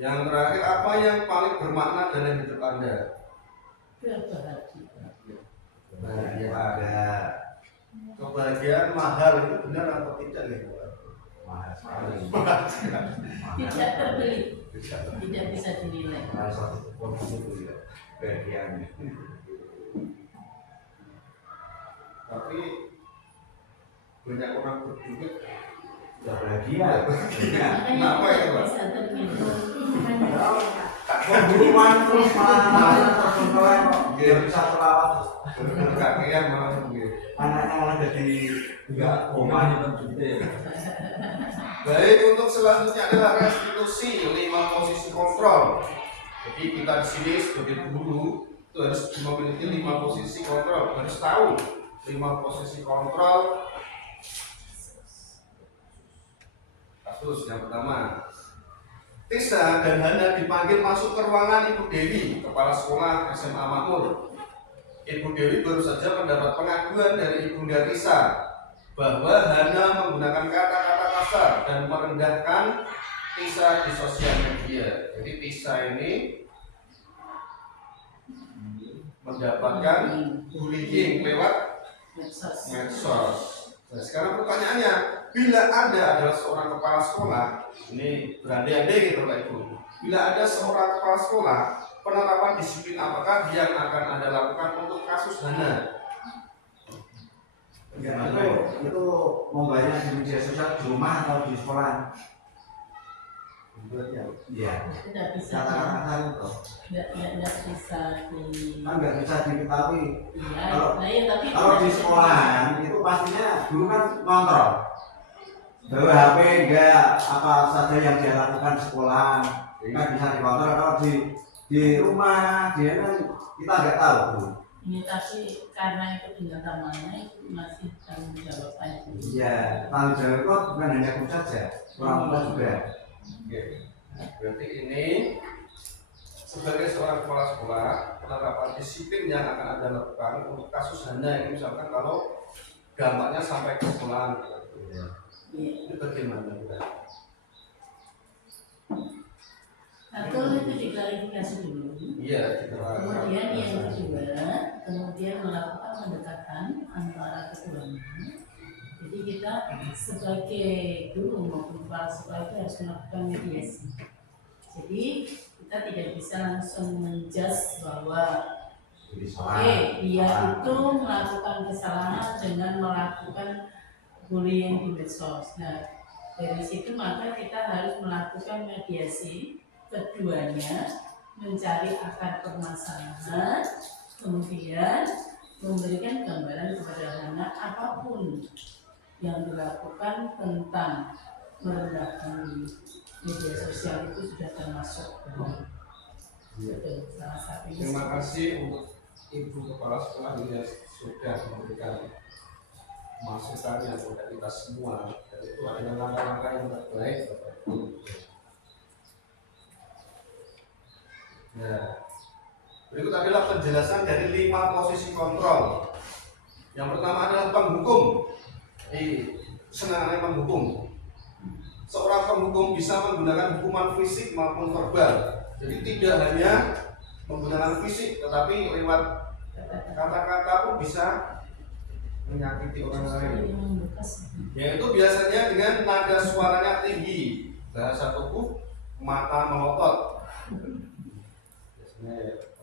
Yang terakhir, apa yang paling bermakna dalam hidup Anda? Bahagia. Ada Kebahagiaan mahal itu benar atau tidak nih? mahal sekali. Tidak terbeli, tidak bisa dinilai. Mahal satu kondisi itu ya bagiannya. Tapi banyak orang berduit Sudah bahagia. Kenapa ya Pak? Bisa terpilih. Pembunuhan terus malah terkontrol kok. Dia bisa terawat terus. Kakean malah begitu. Anaknya malah jadi enggak koma. Baik, untuk selanjutnya adalah restitusi 5 posisi kontrol. Jadi kita di sini sebagai guru itu harus memiliki 5 posisi kontrol, harus tahu 5 posisi kontrol. Kasus yang pertama, Tisa dan Hana dipanggil masuk ke ruangan Ibu Dewi, Kepala Sekolah SMA Makmur. Ibu Dewi baru saja mendapat pengaduan dari Ibunda Tisa bahwa Hana menggunakan kata-kata kasar dan merendahkan Tisa di sosial media. Jadi Tisa ini mendapatkan bullying lewat medsos. Nah, sekarang pertanyaannya, bila Anda adalah seorang kepala sekolah, ini berandai-andai gitu Pak Ibu. Bila ada seorang kepala sekolah, penerapan disiplin apakah yang akan Anda lakukan untuk kasus Hana? Ya, itu membayar di media sosial di rumah atau di sekolah? Iya. Tidak bisa. Kata-kata itu. Tidak bisa di. Kan nggak bisa diketahui. Iya. Kalau Nah, ya, tapi kalau di sekolahan itu pastinya dulu kan ngontrol. Bawa HP enggak apa saja yang dia lakukan di sekolahan kan bisa dikontrol. Kalau di rumah dia kan kita nggak tahu dulu. Ini tapi karena itu tinggal tamannya itu masih tanggung jawab aja. Iya, tanggung jawab itu bukan hanya guru saja, orang tua juga. Oke. Berarti ini sebagai seorang kepala sekolah, penerapan disiplin yang akan Anda lakukan untuk kasus Hana ini misalkan kalau dampaknya sampai ke sekolahan, ini bagaimana? Atau itu diklarifikasi dulu. Iya, Kemudian yang kedua, kemudian melakukan pendekatan antara keduanya. Jadi kita sebagai guru maupun kepala sekolah itu harus melakukan mediasi. Jadi kita tidak bisa langsung menjudge bahwa dia itu melakukan kesalahan dengan melakukan bullying di medsos. Nah, dari situ maka kita harus melakukan mediasi keduanya, mencari akar permasalahan, kemudian memberikan gambaran kepada anak apapun yang dilakukan tentang merendahkan di media sosial itu sudah termasuk salah satunya. Terima kasih untuk Ibu Kepala Sekolah yang sudah memberikan masukannya kepada kita semua. Dan itu adalah langkah-langkah yang terbaik, Bapak Ibu. Nah, berikut adalah penjelasan dari 5 posisi kontrol. Yang pertama adalah penghukum. Senangannya penghukum. Seorang penghukum bisa menggunakan hukuman fisik maupun verbal. Jadi tidak hanya menggunakan fisik, tetapi lewat kata-kata pun bisa menyakiti orang lain. Yaitu biasanya dengan nada suaranya tinggi, bahasa tubuh, mata melotot.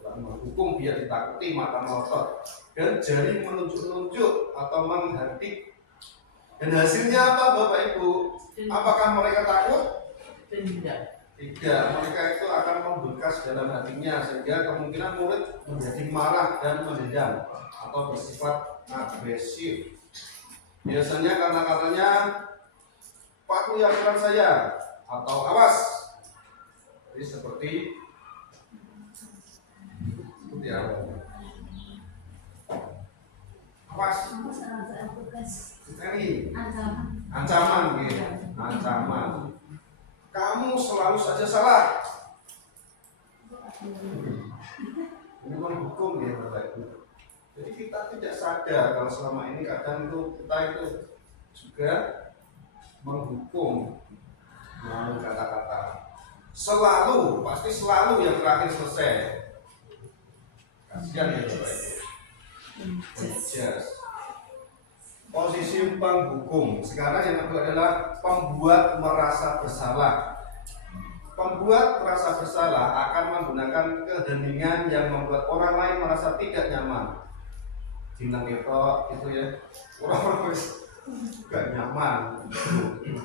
Kalau menghukum biar ditakuti, mata melotot, dan jari menunjuk-nunjuk atau menghardik. Dan hasilnya apa, Bapak Ibu? Apakah mereka takut? Tidak. Tidak, mereka itu akan membekas dalam hatinya sehingga kemungkinan murid menjadi marah dan mendendam atau bersifat agresif. Biasanya kata-katanya patuhi aturan saya atau awas. Jadi seperti apa? Awas. Sekali. Ancaman gitu. Ancaman. Kamu selalu saja salah. Ini menghukum ya Bapak Ibu. Jadi kita tidak sadar kalau selama ini kadang itu kita itu juga menghukum melalui kata-kata. Selalu, pasti selalu yang terakhir selesai. Kasihan ya Bapak Ibu. Posisi penghukum. Sekarang yang kedua adalah pembuat merasa bersalah. Pembuat merasa bersalah akan menggunakan keheningan yang membuat orang lain merasa tidak nyaman. Bintang itu ya, orang-orang gak nyaman.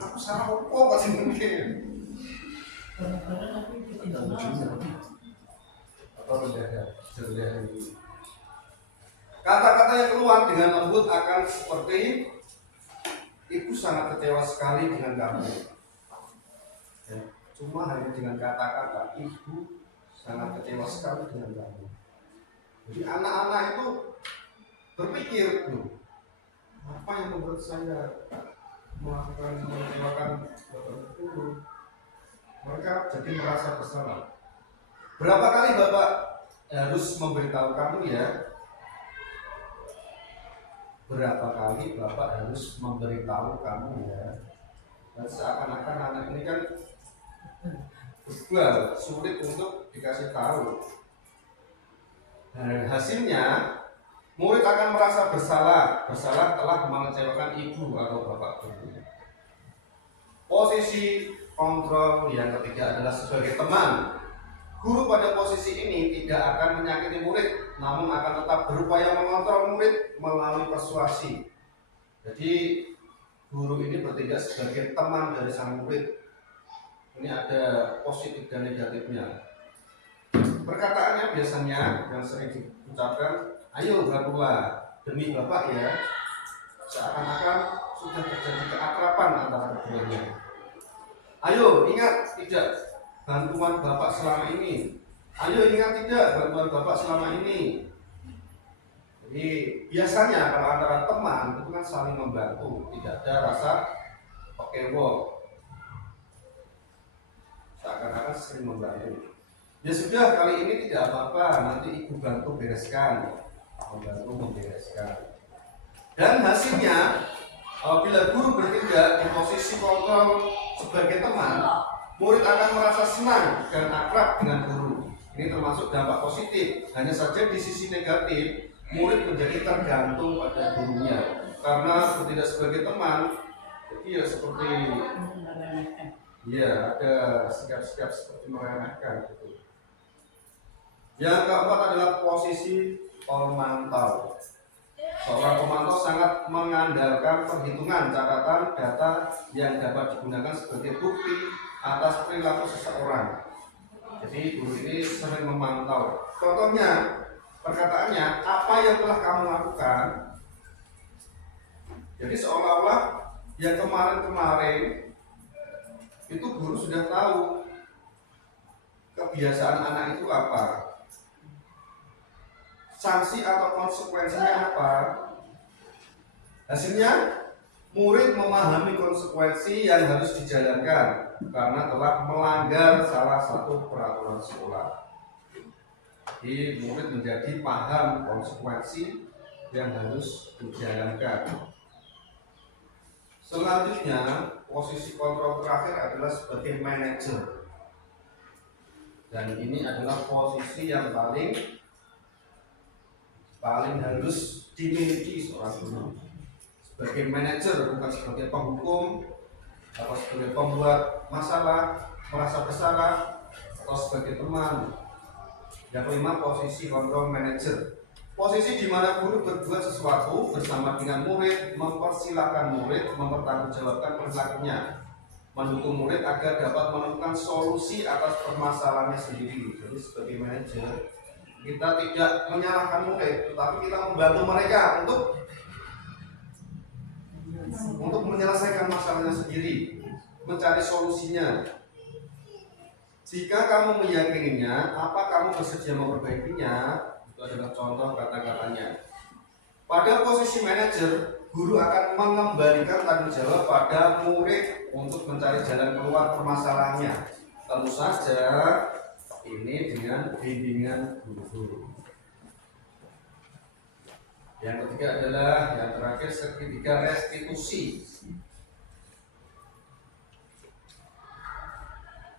Aku salah apa pasti mungkin. Atau rendah ini. Kata-kata yang keluar dengan lembut akan seperti ibu sangat kecewa sekali dengan kamu. Ya, cuma hanya dengan kata-kata ibu sangat kecewa sekali dengan kamu. Jadi anak-anak itu berpikir, apa yang membuat saya mengecewakan Bapak Guru? Mereka jadi merasa bersalah. Berapa kali Bapak harus memberitahu kamu ya? Berapa kali Bapak harus memberitahu kamu ya? Dan seakan-akan anak ini kan bebal, sulit untuk dikasih tahu. Dan hasilnya murid akan merasa bersalah telah mengecewakan ibu atau bapak guru. Posisi kontrol yang ketiga adalah sebagai teman. Guru pada posisi ini tidak akan menyakiti murid, namun akan tetap berupaya mengontrol murid melalui persuasi. Jadi guru ini bertindak sebagai teman dari sang murid. Ini ada positif dan negatifnya. Perkataannya biasanya yang sering diucapkan, ayo bantulah demi bapak ya. Seakan-akan sudah terjadi keakraban antara keduanya. Ayo ingat tidak bantuan bapak selama ini. Ayo ingat tidak bantuan bapak selama ini. Jadi biasanya kalau antara teman itu kan saling membantu, tidak ada rasa okewo. Seakan-akan sering membantu. Ya sudah, kali ini tidak apa-apa, nanti ibu bantu bereskan, membantu membereskan. Dan hasilnya, apabila guru bertindak di posisi kontrol sebagai teman, murid akan merasa senang dan akrab dengan guru. Ini termasuk dampak positif. Hanya saja di sisi negatif, murid menjadi tergantung pada gurunya. Karena bertindak sebagai teman, jadi ya seperti ya ada sikap-sikap seperti meremehkan gitu. Yang keempat adalah posisi pemantau. Seorang pemantau sangat mengandalkan perhitungan catatan data yang dapat digunakan sebagai bukti atas perilaku seseorang. Jadi guru ini sering memantau. Contohnya, perkataannya, apa yang telah kamu lakukan? Jadi seolah-olah yang kemarin-kemarin itu guru sudah tahu kebiasaan anak itu apa. Sanksi atau konsekuensinya apa? Hasilnya, murid memahami konsekuensi yang harus dijalankan karena telah melanggar salah satu peraturan sekolah. Jadi murid menjadi paham konsekuensi yang harus dijalankan. Selanjutnya, posisi kontrol terakhir adalah sebagai manajer. Dan ini adalah posisi yang paling harus dimiliki seorang guru. Sebagai manajer, bukan sebagai penghukum atau sebagai pembuat masalah, merasa bersalah, atau sebagai teman. Yang kelima, posisi kontrol manajer. Posisi di mana guru berbuat sesuatu bersama dengan murid, mempersilahkan murid mempertanggungjawabkan perilakunya, mendukung murid agar dapat menemukan solusi atas permasalahannya sendiri. Jadi sebagai manajer, kita tidak menyalahkan murid, tetapi kita membantu mereka untuk menyelesaikan masalahnya sendiri, mencari solusinya. Jika kamu meyakininya, apa kamu bersedia memperbaikinya? Itu adalah contoh kata-katanya. Pada posisi manajer, guru akan mengembalikan tanggung jawab pada murid untuk mencari jalan keluar permasalahannya. Tentu saja ini dengan bimbingan guru. Yang ketiga adalah yang terakhir, segitiga restitusi.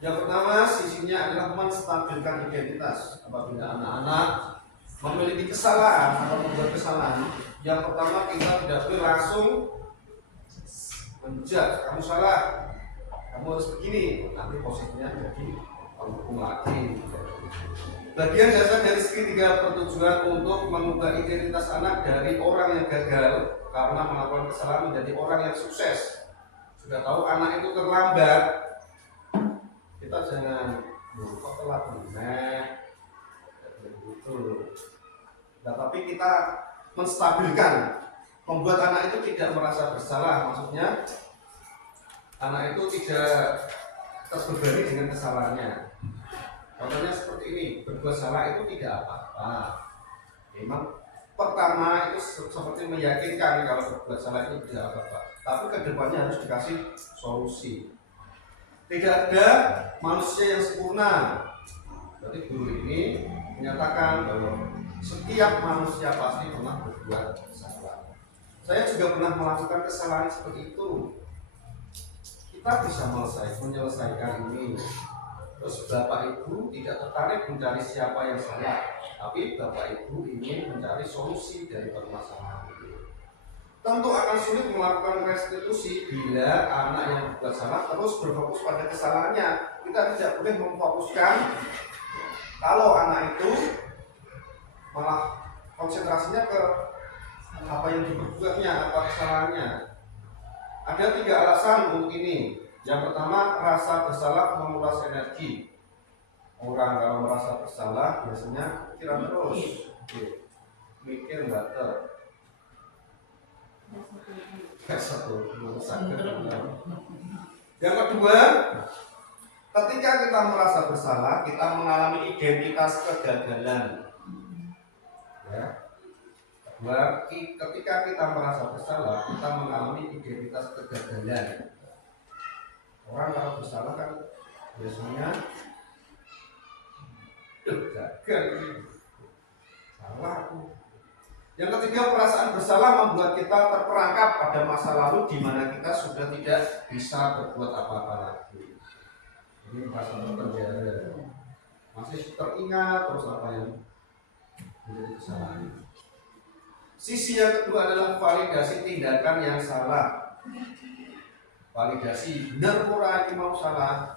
Yang pertama, sisinya adalah menstabilkan identitas. Apabila anak-anak memiliki kesalahan atau membuat kesalahan, yang pertama kita tidak boleh langsung menjudge, kamu salah, kamu harus begini. Nanti posisinya jadi penghukum lagi. Bagian dasar dari segitiga pertujuan untuk mengubah identitas anak dari orang yang gagal karena melakukan kesalahan menjadi orang yang sukses. Sudah tahu anak itu terlambat, kita jangan kok telat begitu. Nah, tapi kita menstabilkan, membuat anak itu tidak merasa bersalah. Maksudnya anak itu tidak terbebani dengan kesalahannya. Contohnya seperti ini, berbuat salah itu tidak apa-apa. Memang pertama itu seperti meyakinkan kalau berbuat salah itu tidak apa-apa. Tapi kedepannya harus dikasih solusi. Tidak ada manusia yang sempurna. Jadi guru ini menyatakan bahwa setiap manusia pasti pernah berbuat salah. Saya juga pernah melakukan kesalahan seperti itu. Kita bisa menyelesaikan ini. Terus Bapak Ibu tidak tertarik mencari siapa yang salah, tapi Bapak Ibu ingin mencari solusi dari permasalahan ini. Tentu akan sulit melakukan restitusi bila anak yang berbuat salah terus berfokus pada kesalahannya. Kita tidak boleh memfokuskan kalau anak itu malah konsentrasinya ke apa yang diperbuatnya, apa kesalahannya. Ada 3 alasan untuk ini. Yang pertama, rasa bersalah menguras energi. Orang kalau merasa bersalah biasanya pikiran terus, mikir nggak Yang kedua, ketika kita merasa bersalah, kita mengalami identitas kegagalan. Ya. Kedua, ketika kita merasa bersalah, kita mengalami identitas kegagalan. Orang kalau bersalah kan biasanya gagal ini. Salah aku. Yang ketiga, perasaan bersalah membuat kita terperangkap pada masa lalu di mana kita sudah tidak bisa berbuat apa-apa lagi. Ini merasa terpenjara, masih teringat terus apa yang menjadi kesalahan. Sisi yang kedua adalah validasi tindakan yang salah. Validasi, benar orang ini mau salah.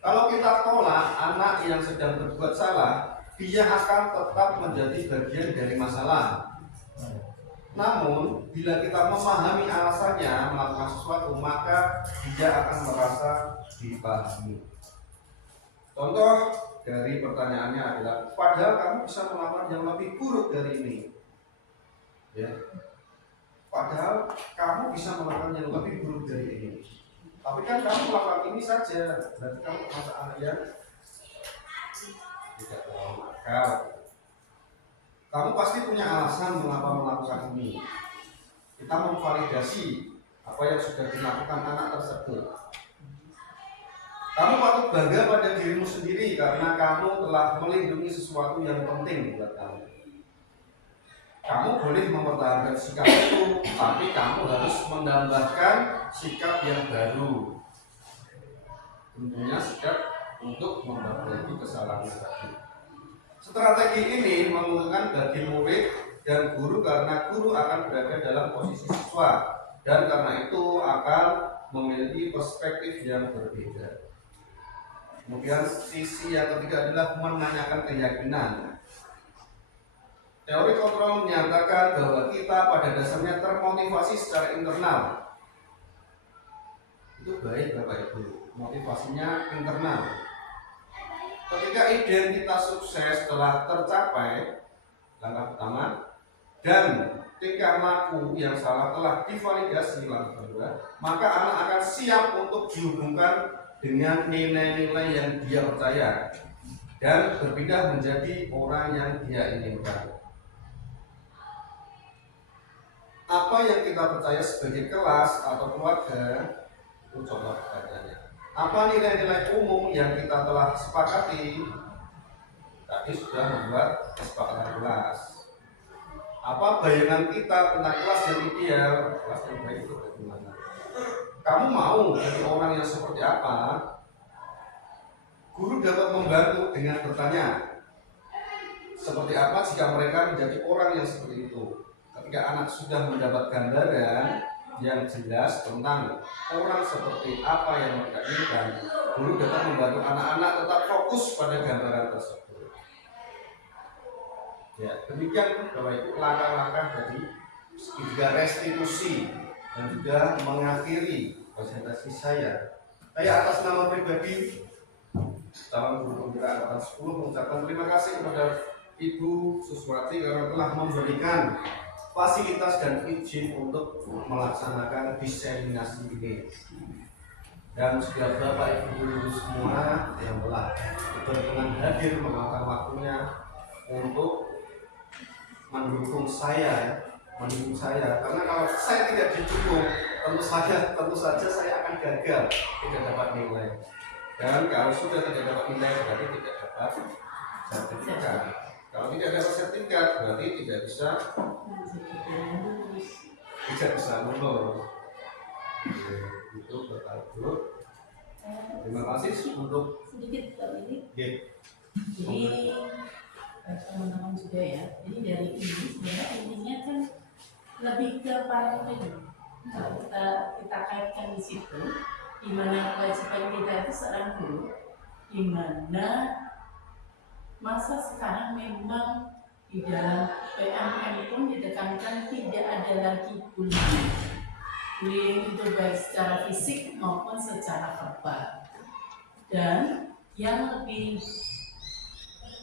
Kalau kita tolak anak yang sedang berbuat salah, dia akan tetap menjadi bagian dari masalah. Namun, bila kita memahami alasannya melakukan sesuatu, maka dia akan merasa dipahami. Contoh dari pertanyaannya adalah, padahal kamu bisa melakukan yang lebih buruk dari ini. Ya. Padahal kamu bisa melakukan yang lebih buruk dari ini. Tapi kan kamu melakukan ini saja, berarti kamu termasuk anak yang tidak terlalu nakal. Kamu pasti punya alasan mengapa melakukan ini. Kita memvalidasi apa yang sudah dilakukan anak tersebut. Kamu patut bangga pada dirimu sendiri karena kamu telah melindungi sesuatu yang penting buat kamu. Kamu boleh mempertahankan sikap itu, tapi kamu harus menambahkan sikap yang baru. Tentunya sikap untuk memperbaiki kesalahan tadi. Strategi ini menguntungkan bagi murid dan guru karena guru akan berada dalam posisi siswa dan karena itu akan memiliki perspektif yang berbeda. Kemudian sisi yang ketiga adalah menanyakan keyakinan. Teori kontrol menyatakan bahwa kita pada dasarnya termotivasi secara internal. Itu baik Bapak Ibu, motivasinya internal. Ketika identitas sukses telah tercapai, langkah pertama, dan tingkah laku yang salah telah divalidasi, langkah kedua, maka anak akan siap untuk dihubungkan dengan nilai-nilai yang dia percaya dan berpindah menjadi orang yang dia inginkan. Apa yang kita percaya sebagai kelas atau keluarga, itu contoh pertanyaannya. Apa nilai-nilai umum yang kita telah sepakati? Tadi sudah membuat kesepakatan kelas. Apa bayangan kita tentang kelas yang ideal? Kelas yang baik itu bagaimana? Kamu mau jadi orang yang seperti apa? Guru dapat membantu dengan bertanya, seperti apa jika mereka menjadi orang yang seperti itu? Ketika anak sudah mendapat gambaran yang jelas tentang orang seperti apa yang mereka inginkan, guru dapat membantu anak-anak tetap fokus pada gambaran tersebut. Ya, demikian Bapak Ibu langkah-langkah dari juga restitusi dan juga mengakhiri presentasi saya. Saya atas nama pribadi calon guru pembina angkatan 10 mengucapkan terima kasih kepada Ibu Suswati karena telah memberikan fasilitas dan izin untuk melaksanakan diseminasi ini, dan juga Bapak Ibu semua yang telah berkenan hadir meluangkan waktunya untuk mendukung saya, karena kalau saya tidak didukung tentu saja saya akan gagal, tidak dapat nilai, dan kalau sudah tidak dapat nilai berarti tidak dapat sertifikat. Kalau tidak dapat sertifikat berarti tidak bisa lulus. Itu bertajuk. Terima kasih untuk sedikit kalau ini. Jadi teman-teman juga ya. Jadi dari ini sebenarnya intinya kan lebih ke parenting. Kalau kita kaitkan di situ, di mana kewajiban kita itu seorang guru, di mana masa sekarang memang di dalam PMM pun ditekankan tidak ada lagi bullying. Bullying itu baik secara fisik maupun secara verbal. Dan yang lebih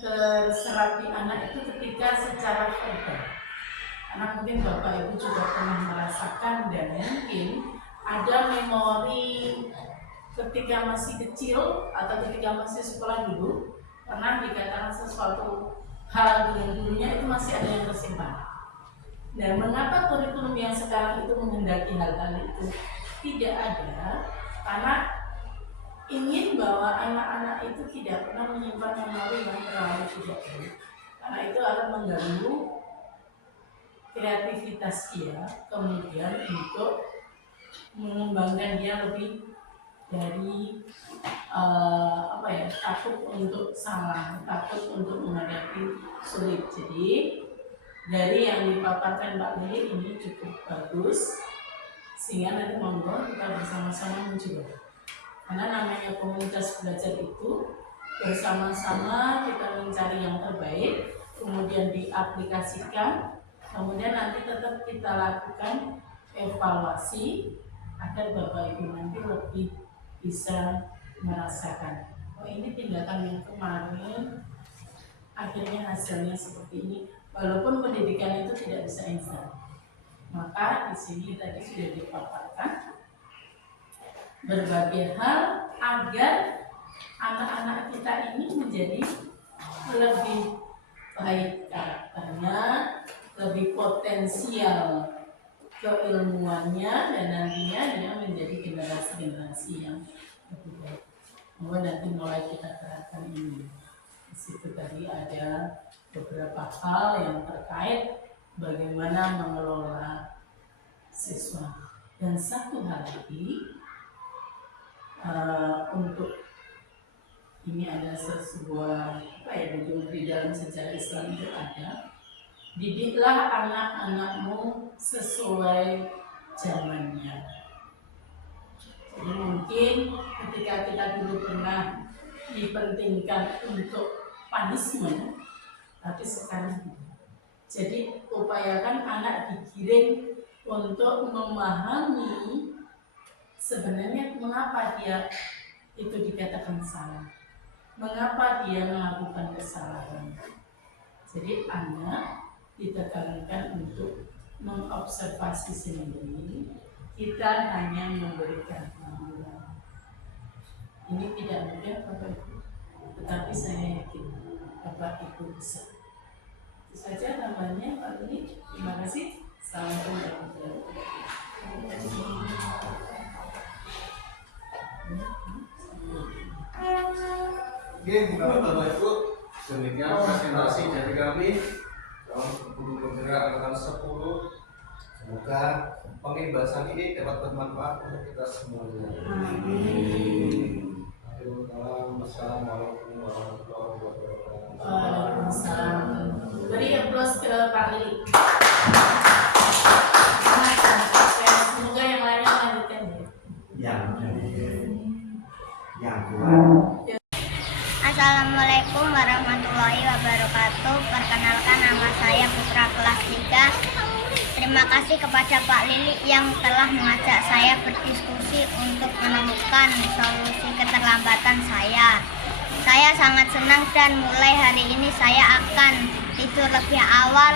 terserap di anak itu ketika secara verbal. Karena mungkin Bapak Ibu juga pernah merasakan dan mungkin ada memori ketika masih kecil atau ketika masih sekolah dulu pernah dikatakan sesuatu hal dengan gurunya itu masih ada yang tersimpan. Dan mengapa kurikulum yang sekarang itu menghendaki hal-hal itu tidak ada? Karena ingin bahwa anak-anak itu tidak pernah menyimpan memori yang terlalu tidak baik, karena itu akan mengganggu kreativitas dia, kemudian untuk mengembangkan dia lebih dari takut untuk salah, takut untuk menghadapi sulit. Jadi dari yang dipaparkan Mbak Lili ini cukup bagus, sehingga nanti monggo kita bersama-sama mencoba. Karena namanya komunitas belajar itu bersama-sama kita mencari yang terbaik, kemudian diaplikasikan, kemudian nanti tetap kita lakukan evaluasi agar Bapak Ibu nanti lebih bisa merasakan, oh ini tindakan yang kemarin akhirnya hasilnya seperti ini, walaupun pendidikan itu tidak bisa instan. Maka di sini tadi sudah dipaparkan berbagai hal agar anak-anak kita ini menjadi lebih baik karakternya, lebih potensial keilmuannya, dan nantinya dia menjadi generasi-generasi yang lebih baik. Mungkin nanti mulai kita terapkan ini. Di situ tadi ada beberapa hal yang terkait bagaimana mengelola siswa. Dan satu hal lagi, untuk ini ada sebuah di dalam sejarah Islam itu ada, didiklah anak-anakmu sesuai zamannya. Jadi mungkin ketika kita dulu pernah dipentingkan untuk punishment, tapi sekarang tidak. Jadi upayakan anak digiring untuk memahami sebenarnya mengapa dia itu dikatakan salah, mengapa dia melakukan kesalahan. Jadi anak ditekankan untuk mengobservasi sendiri, kita hanya memberikan panduan. Ini tidak mudah Bapak Ibu, tetapi saya yakin Bapak Ibu bisa. Itu saja namanya Pak Lili. Terima kasih. Assalamualaikum warahmatullahi wabarakatuh. Oke, Bapak Ibu, demikian presentasi dari kami tahun 10 bergerak angkatan 10. Semoga pengibasan ini dapat bermanfaat untuk kita semuanya. Assalamualaikum warahmatullahi wabarakatuh. Waalaikumsalam. Beri aplaus ke Pak Lili. Semoga yang lainnya melanjutkan ya. Yang kuat. Assalamualaikum warahmatullahi wabarakatuh. Perkenalkan, nama saya Putra kelas 3. Terima kasih kepada Pak Lili yang telah mengajak saya berdiskusi untuk menemukan solusi keterlambatan saya. Saya sangat senang dan mulai hari ini saya akan tidur lebih awal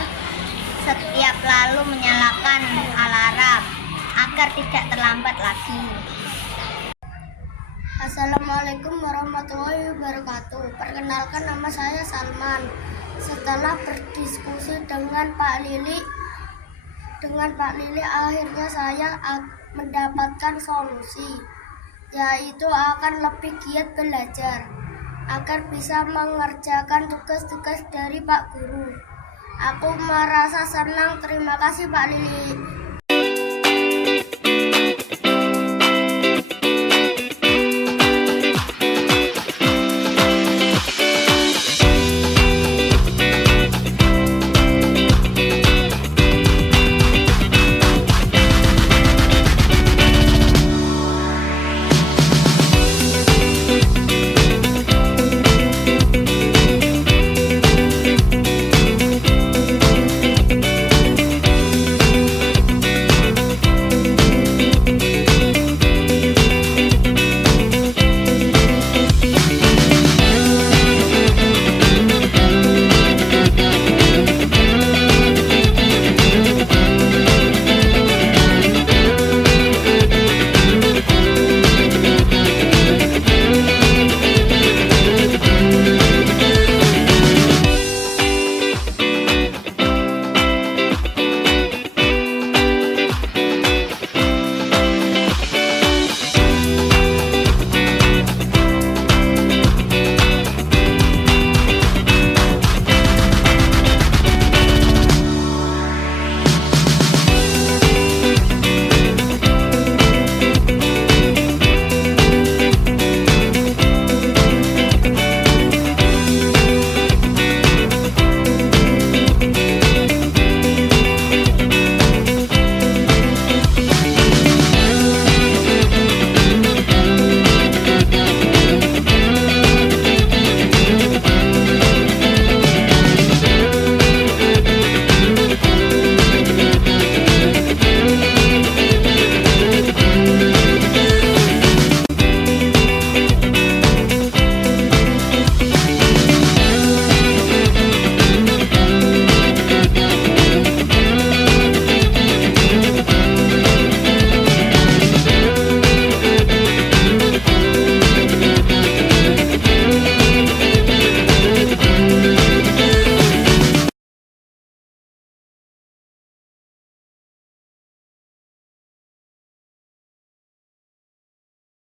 setiap lalu menyalakan alarm agar tidak terlambat lagi. Assalamualaikum warahmatullahi wabarakatuh. Perkenalkan, nama saya Salman. Setelah berdiskusi dengan Pak Lili, akhirnya saya mendapatkan solusi, yaitu akan lebih giat belajar agar bisa mengerjakan tugas-tugas dari Pak Guru. Aku merasa senang. Terima kasih Pak Lili.